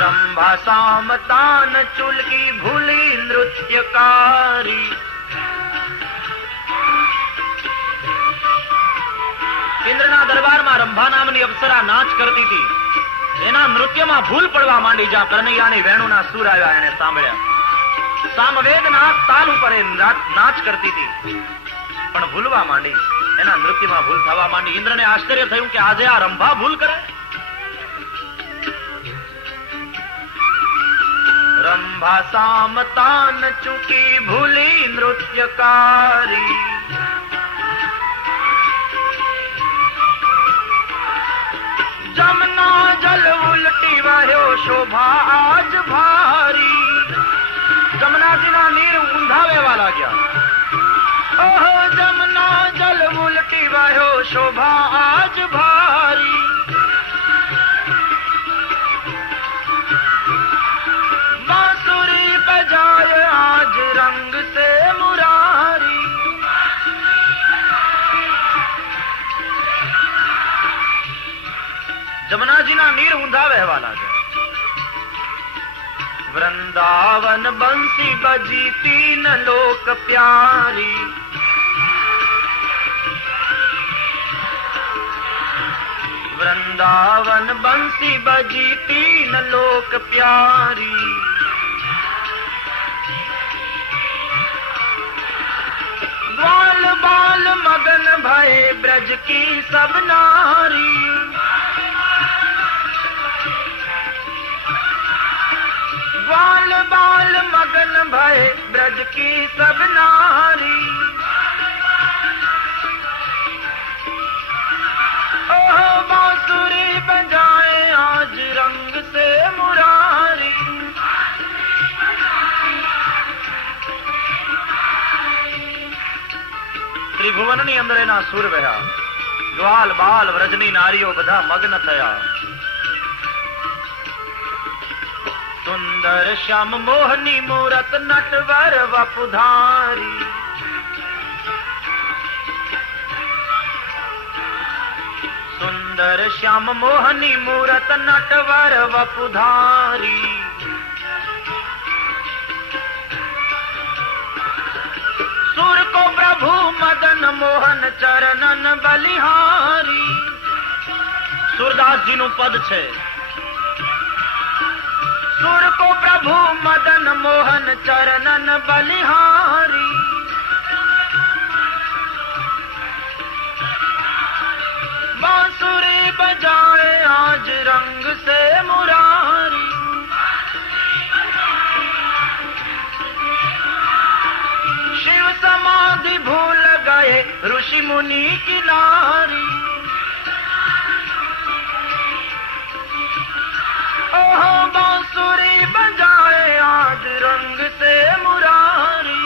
રંભા સામતાન ચુલકી ભૂલી નૃત્યકારી. ઇન્દ્રના દરબારમાં રંભા નામની અપ્સરા નાચ કરતી હતી. એના નૃત્યમાં ભૂલ પડવા માંડી. જ્યાં કનૈયાની વેણુના સૂર આવ્યા એને સાંભળ્યા. સામવેદના તાલ ઉપર એ નાચ કરતી હતી, પણ ભૂલવા માંડી. એના નૃત્યમાં ભૂલ થવા માંડી. ઇન્દ્રને આશ્ચર્ય થયું કે આજે આ રંભા ભૂલ કરે. રંભા સામતાન ચૂકી ભૂલી નૃત્યકારી. જમના જલ ઉલટી વહ્યો શોભા આજ ભારી. જમનાજીના નીર ઊંધા વહેવા લાગ્યા. ઓહો જમના જલ ઉલટી વહ્યો શોભા આજ ભારી. બાંસુરી બજાય આજ રંગ સે મુરારી. જમનાજીના નીર ઊંધા વહેવા લાગ્યા. વૃંદાવન બંસી બજી તીન લોક પ્યારી. वृंदावन बंसी बजी तीन लोक प्यारी। ग्वाल बाल मगन भये ब्रज की सब नारी। ग्वाल बाल मगन भये ब्रज की सब नारी। ओह बांसुरी बजाए आज रंग से मुरारी। त्रिभुवननी अंदर एना सुर वह्या। ग्वाल बाल व्रजनी नारीओ बधा मग्न थया। सुंदर श्याम मोहनी मूरत नटवर वपुधारी। सुंदर श्याम मोहनी मूरत नटवर वपुधारी। सुर को प्रभु मदन मोहन चरणन बलिहारी। सूरदास जी नु पद छे। सुर को प्रभु मदन मोहन चरणन बलिहारी। बांसुरी बजाए आज रंग से मुरारी। शिव समाधि भूल गए ऋषि मुनि की नारी। ओह बांसुरी बजाए आज रंग से मुरारी।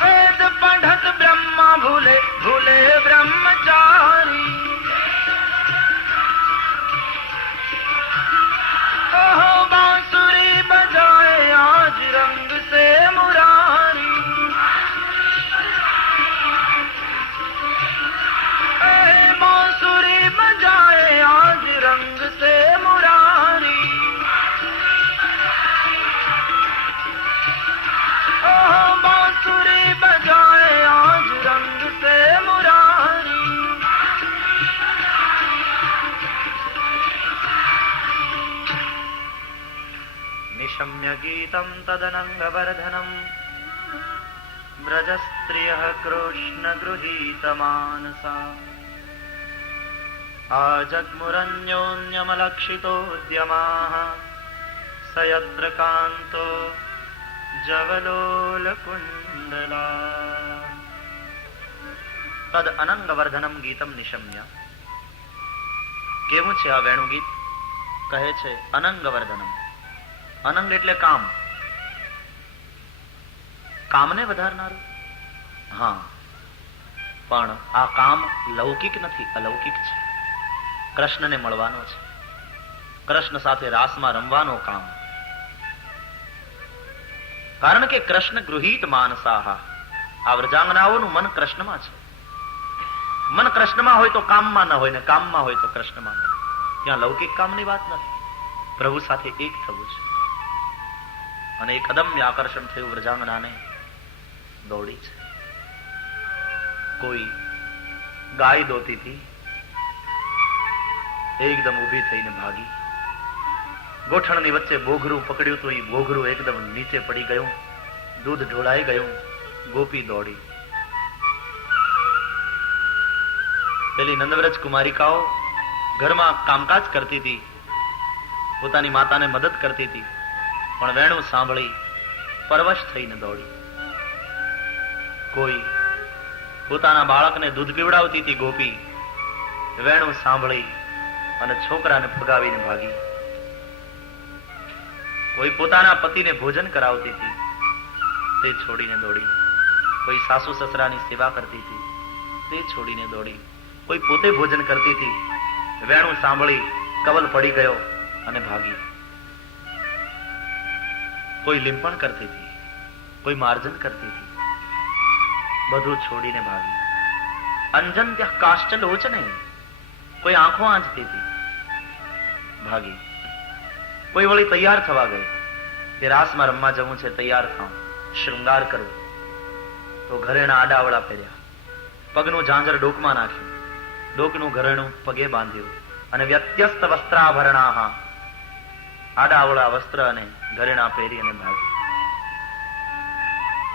वेद पढ़त ब्रह्मा भूले भूले ब्रह्मचारी। ओह बांसुरी बजाए आज रंग से मुरारी। बांसुरी बजाए आज रंग से मुरारी। ओह बांसुरी बजाए आज रंग से मुरारी। निशम्य गीतं तदनङ्गवर्धनम् ब्रजस्त्रियः कृष्ण गृहीतमानसा। आजग्मुरन्योन्यमलक्षितोद्यमाः स यत्र कान्तो जवलोलकुण्डला। तद अनंगवर्धनम गीतम निशम्य। केवुं छे आ वेणु गीत? कहे छे अनंगवर्धनम। अनंग એટલે કામ, કામને વધારનારું. હા, પણ આ કામ લૌકિક નથી, અલૌકિક છે. કૃષ્ણને મળવાનો છે, કૃષ્ણ સાથે રાસમાં રમવાનો કામ. કારણ કે કૃષ્ણ ગૃહીત માનસાહા, આ વ્રજાંગનાઓનું મન કૃષ્ણમાં છે. મન કૃષ્ણમાં હોય તો કામમાં ન હોય, ને કામમાં હોય તો કૃષ્ણમાં ન હોય. ત્યાં લૌકિક કામની વાત નથી, પ્રભુ સાથે એક થવું છે. અને એક અદમ્ય આકર્ષણ થયું વ્રજાંગનાને, દોડી છે. કોઈ ગાય દોતી હતી, એકદમ ઊભી થઈને ભાગી. ગોઠણની વચ્ચે બોઘરું પકડ્યું તો એ બોઘરું એકદમ નીચે પડી ગયું, દૂધ ઢોળાઈ ગયું. ગોપી દોડી. પેલી નંદવ્રજ કુમારિકાઓ ઘરમાં કામકાજ કરતી હતી, પોતાની માતાને મદદ કરતી હતી, પણ વેણું સાંભળી પરવશ થઈને દોડી. કોઈ પોતાના બાળકને દૂધ પીવડાવતી હતી ગોપી, વેણું સાંભળી અને છોકરાને ફગાવીને ભાગી. કોઈ પોતાના પતિને ભોજન કરાવતી હતી, તે છોડીને દોડી. કોઈ સાસુ સસરાની સેવા કરતી હતી, તે છોડીને દોડી. કોઈ પોતે ભોજન કરતી હતી, વેણું સાંભળી કવલ પડી ગયો અને ભાગી. કોઈ લીંપણ કરતી હતી, કોઈ માર્જન કરતી હતી, બધું છોડીને ભાગી. અંજન ત્યાં કાષ્ટ લોચને, કોઈ આંખો આંચતી હતી, ભાગી. કોઈ વળી તૈયાર થવા ગઈ કે રાસમાં રમવા જવું છે, તૈયાર થાવ, શૃંગાર કરવું, તો ઘરેણા આડાવડા પહેર્યા, પગનું ઝાંઝર ડોકમાં નાખ્યું, ડોકનું ઘરેણું પગે બાંધ્યું, અને વ્યત્યસ્ત વસ્ત્રાભરણાહ, આડાવળા વસ્ત્ર અને ઘરેણા પહેરી અને ભાગ્યું.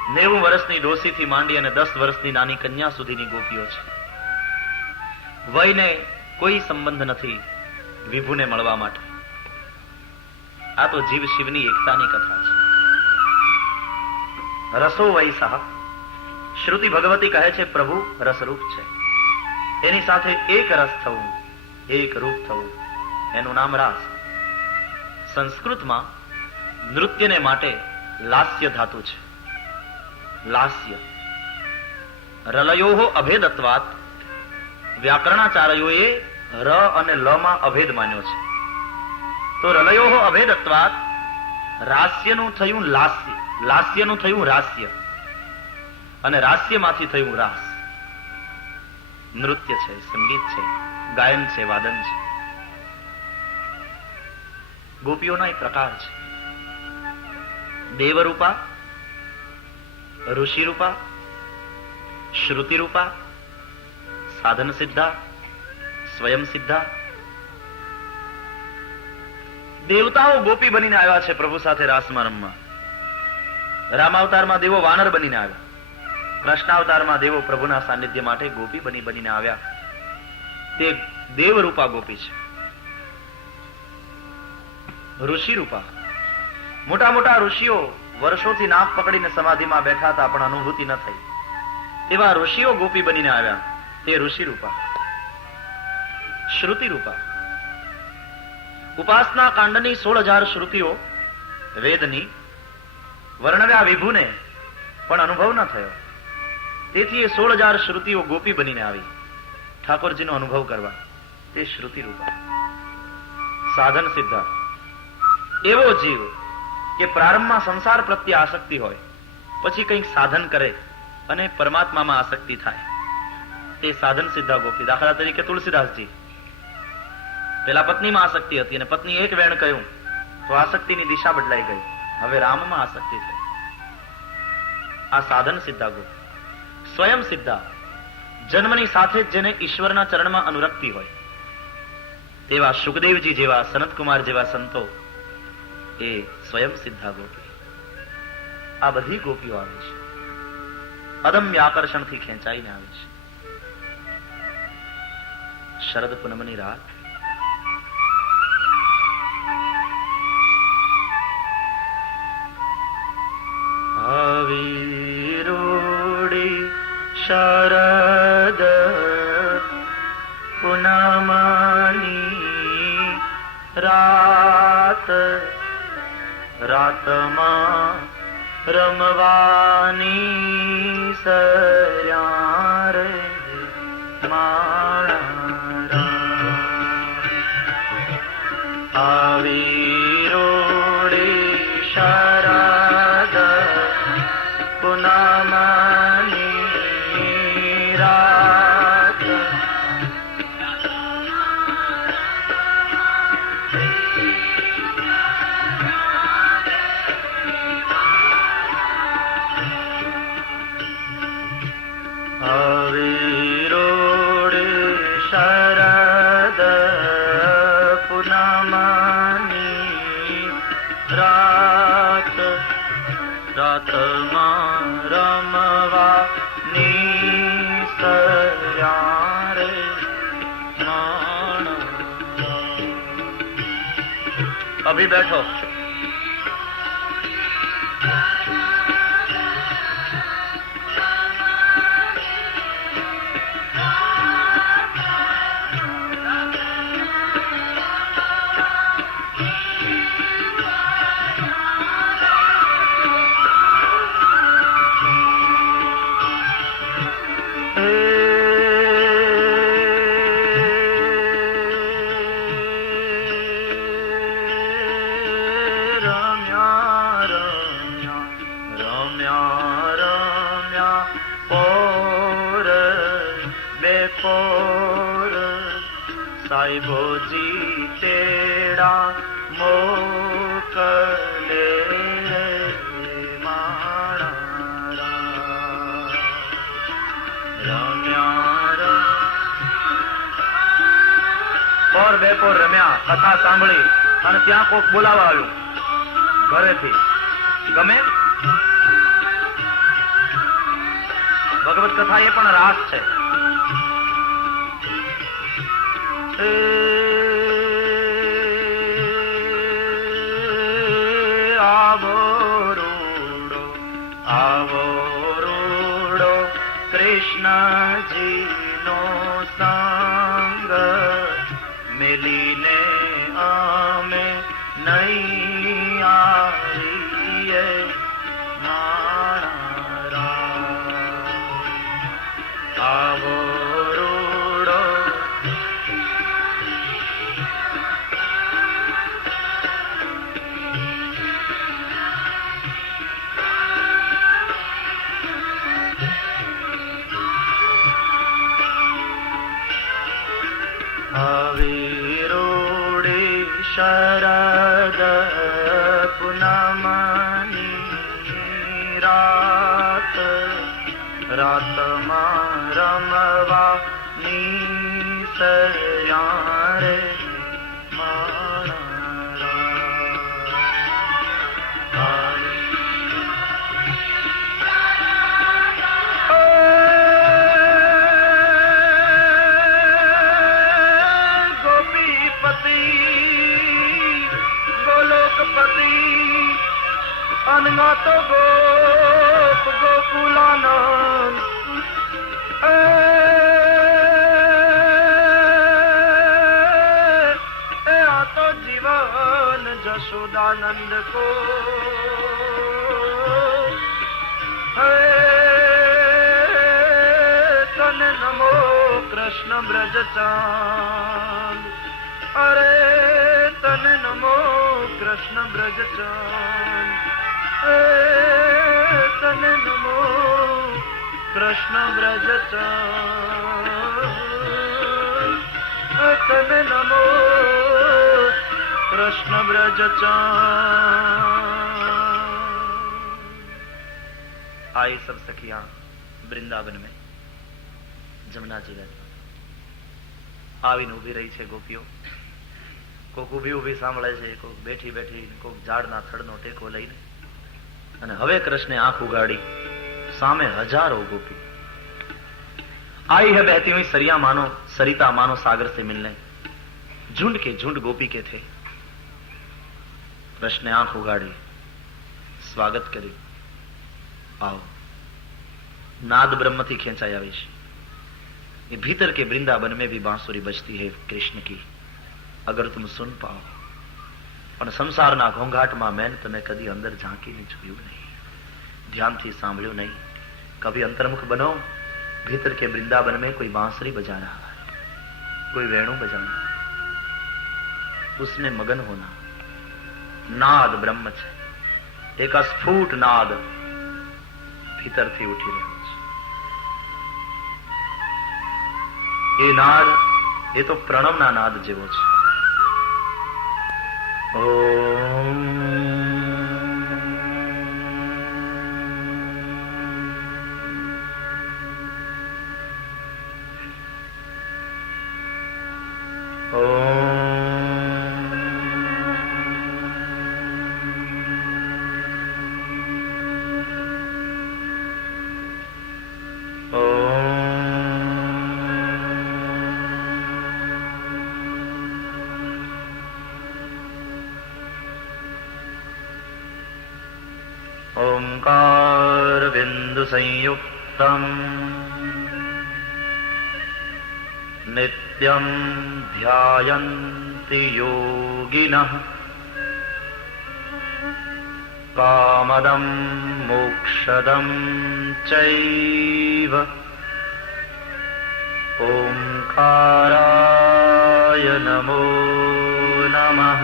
90 વર્ષની ડોસીથી માંડી અને 10 વર્ષની નાની કન્યા સુધીની ગોપીઓ છે. વયને કોઈ સંબંધ નથી વિભુને મળવા માટે. આ તો જીવ શિવની એકતાની કથા છે. રસો વૈ સહ, શ્રુતિ ભગવતી કહે છે પ્રભુ રસરૂપ છે. એની સાથે એક રસ થવું, એક રૂપ થવું, એનું નામ રાસ. સંસ્કૃતમાં નૃત્યને માટે લાસ્ય ધાતુ છે. લાસ્ય રલયોહો અભેદત્વાત, વ્યાકરણાચાર્યોએ ર અને લ માં અભેદ માન્યો છે. તો રલયોહો અભેદત્વાત, રાસ્યનું થયું લાસ્ય, લાસ્યનું થયું રાસ્ય, અને રાસ્યમાંથી થયું રાસ. નૃત્ય છે, સંગીત છે, ગાયન છે, વાદન છે. ગોપીઓના એક પ્રકાર છે. દેવરૂપા, ઋષિરૂપા, શ્રુતિરૂપા, સાધન સિદ્ધા, સ્વયં સિદ્ધા. દેવતાઓ ગોપી બનીને આવ્યા છે પ્રભુ સાથે રાસમાં રમવા. રામાવતારમાં દેવો વાનર બનીને આવ્યા, કૃષ્ણાવતારમાં દેવો પ્રભુના સાનિધ્ય માટે ગોપી બનીને આવ્યા. તે દેવરૂપા ગોપી છે. ઋષિરૂપા, મોટા મોટા ઋષિઓ વર્ષોથી નાક પકડીને સમાધિમાં બેઠા હતા પણ અનુભૂતિ ન થઈ, તેવા ઋષિઓ ગોપી બનીને આવ્યા. તે ઋષિરૂપા. શ્રુતિરૂપા, ઉપાસના કાંડની 16,000 શ્રુતિઓ વેદની વર્ણવ્યા વિભુને પણ અનુભવ ન થયો. તેથી એ 16,000 શ્રુતિઓ ગોપી બનીને આવી ઠાકોરજીનો અનુભવ કરવા. તે શ્રુતિરૂપા. સાધન સિદ્ધા, એવો જીવ કે પ્રારંભમાં સંસાર પ્રત્યે આસક્તિ હોય, પછી કંઈક સાધન કરે અને પરમાત્મામાં આસક્તિ થાય, તે સાધન સિદ્ધા ગોપી. દાખલા તરીકે તુલસીદાસજી, પેલા પત્નીમાં આસક્તિ હતી અને પત્ની એક વેણ કહ્યું તો આસક્તિની દિશા બદલાઈ ગઈ, હવે રામમાં આસક્તિ થઈ. આ સાધન સિદ્ધા ગોપી. સ્વયં સિદ્ધા, જન્મની સાથે જ જેને ઈશ્વરના ચરણમાં અનુરક્તિ હોય, તેવા સુખદેવજી જેવા, સનતકુમાર જેવા સંતો એ સ્વયં સિદ્ધા ગોપી. આ બધી ગોપીઓ આવે છે, અદમ્ય આકર્ષણથી ખેંચાઈને આવે છે. શરદ પૂનમની રાત, આવીરોડી શરદ પૂનમની રાત, રાતમાં રમવાની સર્યા રે માણા. આવી રોડી શરદ પૂનમની રાત, આવી રોડી શરદ પૂનમની રાત, રાતમાં રમવાની સર્યા રે માણા. અભી બેઠો. સાહેબોજી તેડા મોકલે માણા, રમ્યા પોર બેપોર રમ્યા, કથા સાંભળી અને ત્યાં કોક બોલાવા આવ્યું ઘરેથી. ગમે ભગવત કથા એ પણ રાસ છે. આવો રૂડો, આવો રૂડો કૃષ્ણજી નો સંગ, મિલીને અમે નહીં આવીએ માણા. આવો રૂડો અવિરોડી શરદ પૂનમની રાત, રાતમાં રમવા નીસર્યા રે અનગાતો ગોપ ગોકુલાનંદ. આ તો જીવન જશોદાનંદ કો. તને નમો કૃષ્ણ બ્રજ ચાંદ. અરે તને નમો કૃષ્ણ બ્રજ ચાંદ. તને નમો કૃષ્ણ બ્રજ ચાંદ. તને નમો કૃષ્ણ બ્રજ ચાંદ. आई सब सखियां वृंदावन में जमुना जी आવીને ઉભી રહી છે ગોપીઓ. કોક ઉભી ઉભી સાંભળે છે, કોક બેઠી બેઠી, કોક ઝાડના થડનો ટેકો લઈને. અને હવે કૃષ્ણે આંખ ઉગાડી, સામે હજારો गोपी आई है बहती हुई सरिया मानो, सरिता मानो सागर से मिलने. झुंड के झुंड गोपी के थे. कृष्ण ने आंख उगाड़ी, स्वागत કર્યું. आओ. नाद ब्रह्म थी खेचाई आवी छे. ये भीतर के वृंदावन में भी बांसुरी बजती है कृष्ण की, अगर तुम सुन पाओ. પણ સંસારના ઘોંઘાટમાં મેં તમે કદી અંદર ઝાંકીને જોયું નહીં, ધ્યાનથી સાંભળ્યું નહીં. કभी अंतर्मुख बनो, भीतर के वृंदावन में कोई बांसुरी बजा रहा है, कोई वेणु बजाना, उसमें मगन होना. नाद ब्रह्म છે, એક અસ્ફુટ નાદ ભીતરથી ઉઠી રહ્યો છે. એ નાદ એ તો પ્રણવના નાદ જેવો છે. ઓમ ओंकार बिंदु संयुक्तम नित्यं ध्यायन्ति योगिनः कामदं मोक्षदं चैव. ओंकाराय नमो नमः.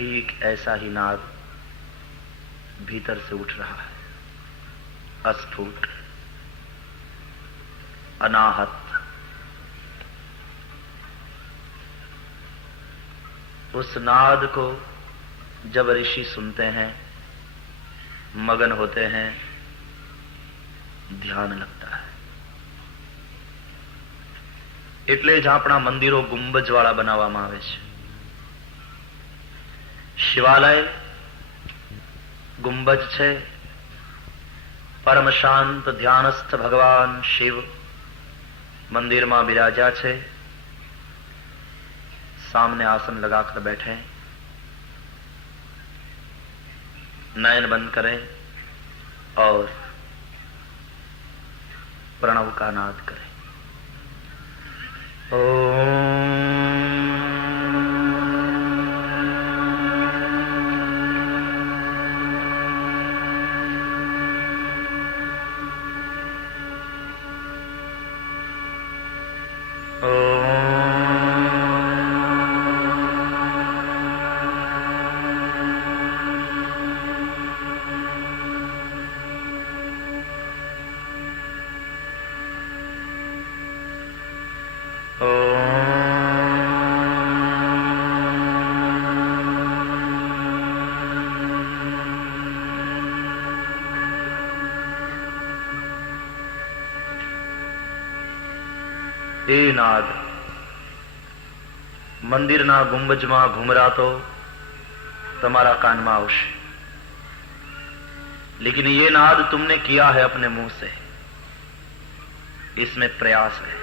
ठीक ऐसा ही नाद भीतर से उठ रहा है, अस्फुट, अनाहत। उस नाद को जब ऋषि सुनते हैं, मगन होते हैं, ध्यान लगता है। એટલે જ આપણા મંદિરો ગુંબજવાળા બનાવવામાં આવે છે. શિવાલય ગુંબજ છે. પરમ શાંત ધ્યાનસ્થ ભગવાન શિવ મંદિરમાં બિરાજા છે. सामने आसन लगाकर बैठे, नयन बंद करें और प्रणव का नाद करें. એ નાદ મંદિરના ગુંબજમાં ઘુમરાતો તમારા કાનમાં આવશે, लेकिन ये नाद तुमने किया है अपने मुंह से, इसमें प्रयास है.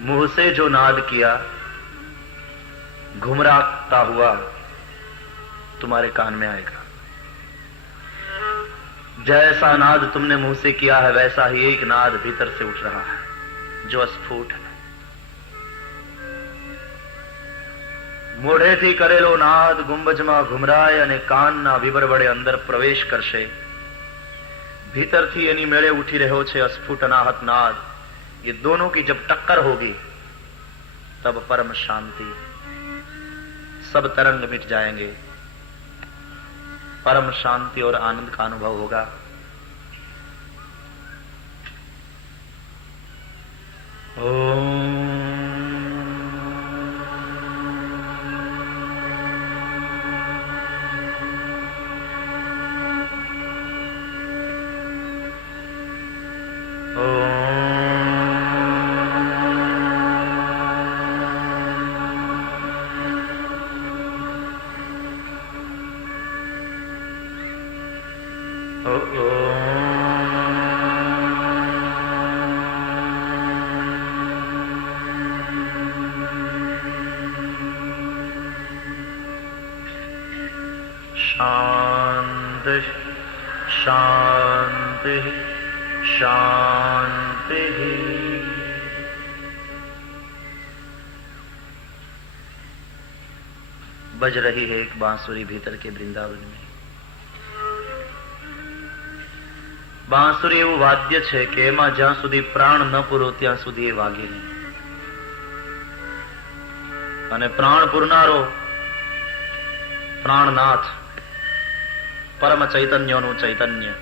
मुंह से जो नाद किया घुमराता हुआ तुम्हारे कान में आएगा. जैसा नाद तुमने मुंह से किया है वैसा ही एक नाद भीतर से उठ रहा है जो अस्फुट है. મોઢેથી કરેલો નાદ ગુંબજમાં ઘુમરાય અને કાનના વિબર વડે અંદર પ્રવેશ કરશે. ભીતરથી એની મેળે ઉઠી રહ્યો છે अस्फुट अनाहत नाद. ये दोनों की जब टक्कर होगी तब परम शांति, सब तरंग मिट जाएंगे, परम शांति और आनंद का अनुभव होगा. ओम शांति शांति शांति. बज रही है एक बांसुरी भीतर के वृंदावन में. बांसुरी એવું વાદ્ય છે કે એમાં જ્યાં સુધી પ્રાણ ન પૂરો ત્યાં સુધી એ વાગે નહીં, અને પ્રાણ પૂરનારો પ્રાણનાથ પરમ ચૈતન્યનું ચૈતન્ય.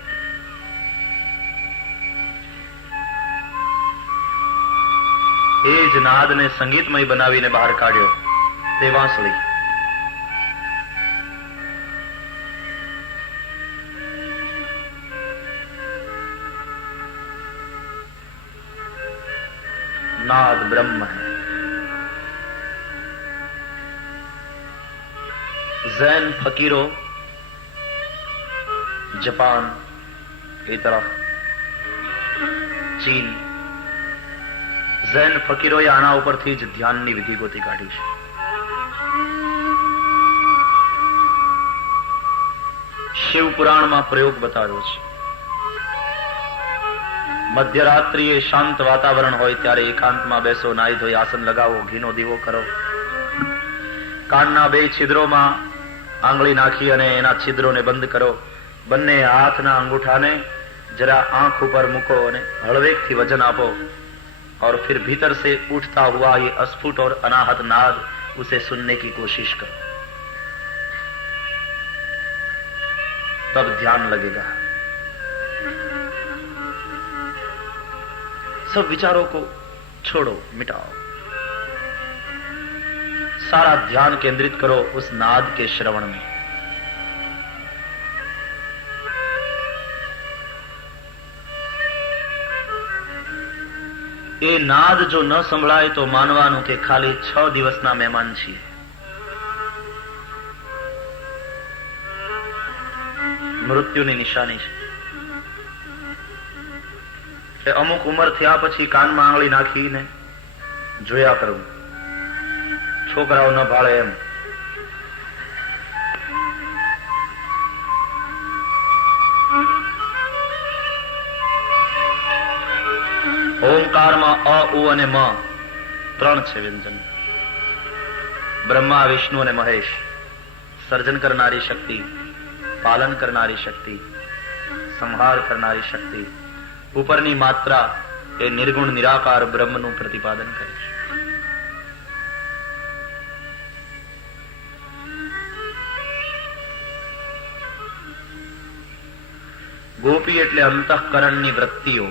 એ જ નાદને સંગીતમય બનાવીને બહાર કાઢ્યો તે વાંસળી. नाद ब्रह्म है. जैन फकीरों जापान की तरफ, चीन, जैन फकीरोએ આના ઉપરથી જ ધ્યાનની વિધિ ગોતી કાઢી છે. શિવ પુરાણમાં પ્રયોગ બતાવ્યો છે. મધ્યરાત્રિએ શાંત વાતાવરણ હોય ત્યારે એકાંતમાં બેસો, નાઈ ધોઈ આસન લગાવો, ઘીનો દીવો કરો, કાનના બે છિદ્રોમાં આંગળી નાખી અને એના છિદ્રોને બંધ કરો, બંને હાથના અંગૂઠાને जरा आंख ऊपर मुको और हड़वेक थी वजन आपो और फिर भीतर से उठता हुआ ये अस्फुट और अनाहत नाद उसे सुनने की कोशिश करो। तब ध्यान लगेगा। सब विचारों को छोड़ो, मिटाओ, सारा ध्यान केंद्रित करो उस नाद के श्रवण में। એ નાદ જો ન સંભળાય તો માનવાનું કે ખાલી 6 દિવસના મહેમાન છીએ. મૃત્યુની નિશાની છે. અમુક ઉંમર થયા પછી કાનમાં આંગળી નાખીને જોયા કરવું, છોકરાઓ ન ભાળે એમ. ઓમકારમાં અ, ઉ અને મ 3 છે વ્યંજન. બ્રહ્મા, વિષ્ણુ અને મહેશ. સર્જન કરનારી શક્તિ, પાલન કરનારી શક્તિ, સંહાર કરનારી શક્તિ. ઉપરની માત્રા એ નિર્ગુણ નિરાકાર બ્રહ્મનું પ્રતિપાદન કરે છે. ગોપી એટલે અંતઃકરણની વૃત્તિઓ.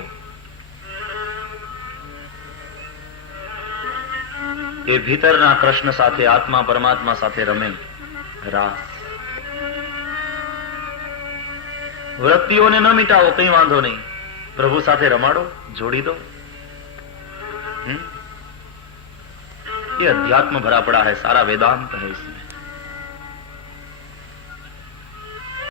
એ ભીતરના કૃષ્ણ સાથે, આત્મા પરમાત્મા સાથે રમે રાસ. વૃત્તિઓને ન મિટાવો, કઈ વાંધો નહીં, પ્રભુ સાથે રમાડો, જોડી દો. ये अध्यात्म भरा पड़ा है, सारा वेदांत है इसमें.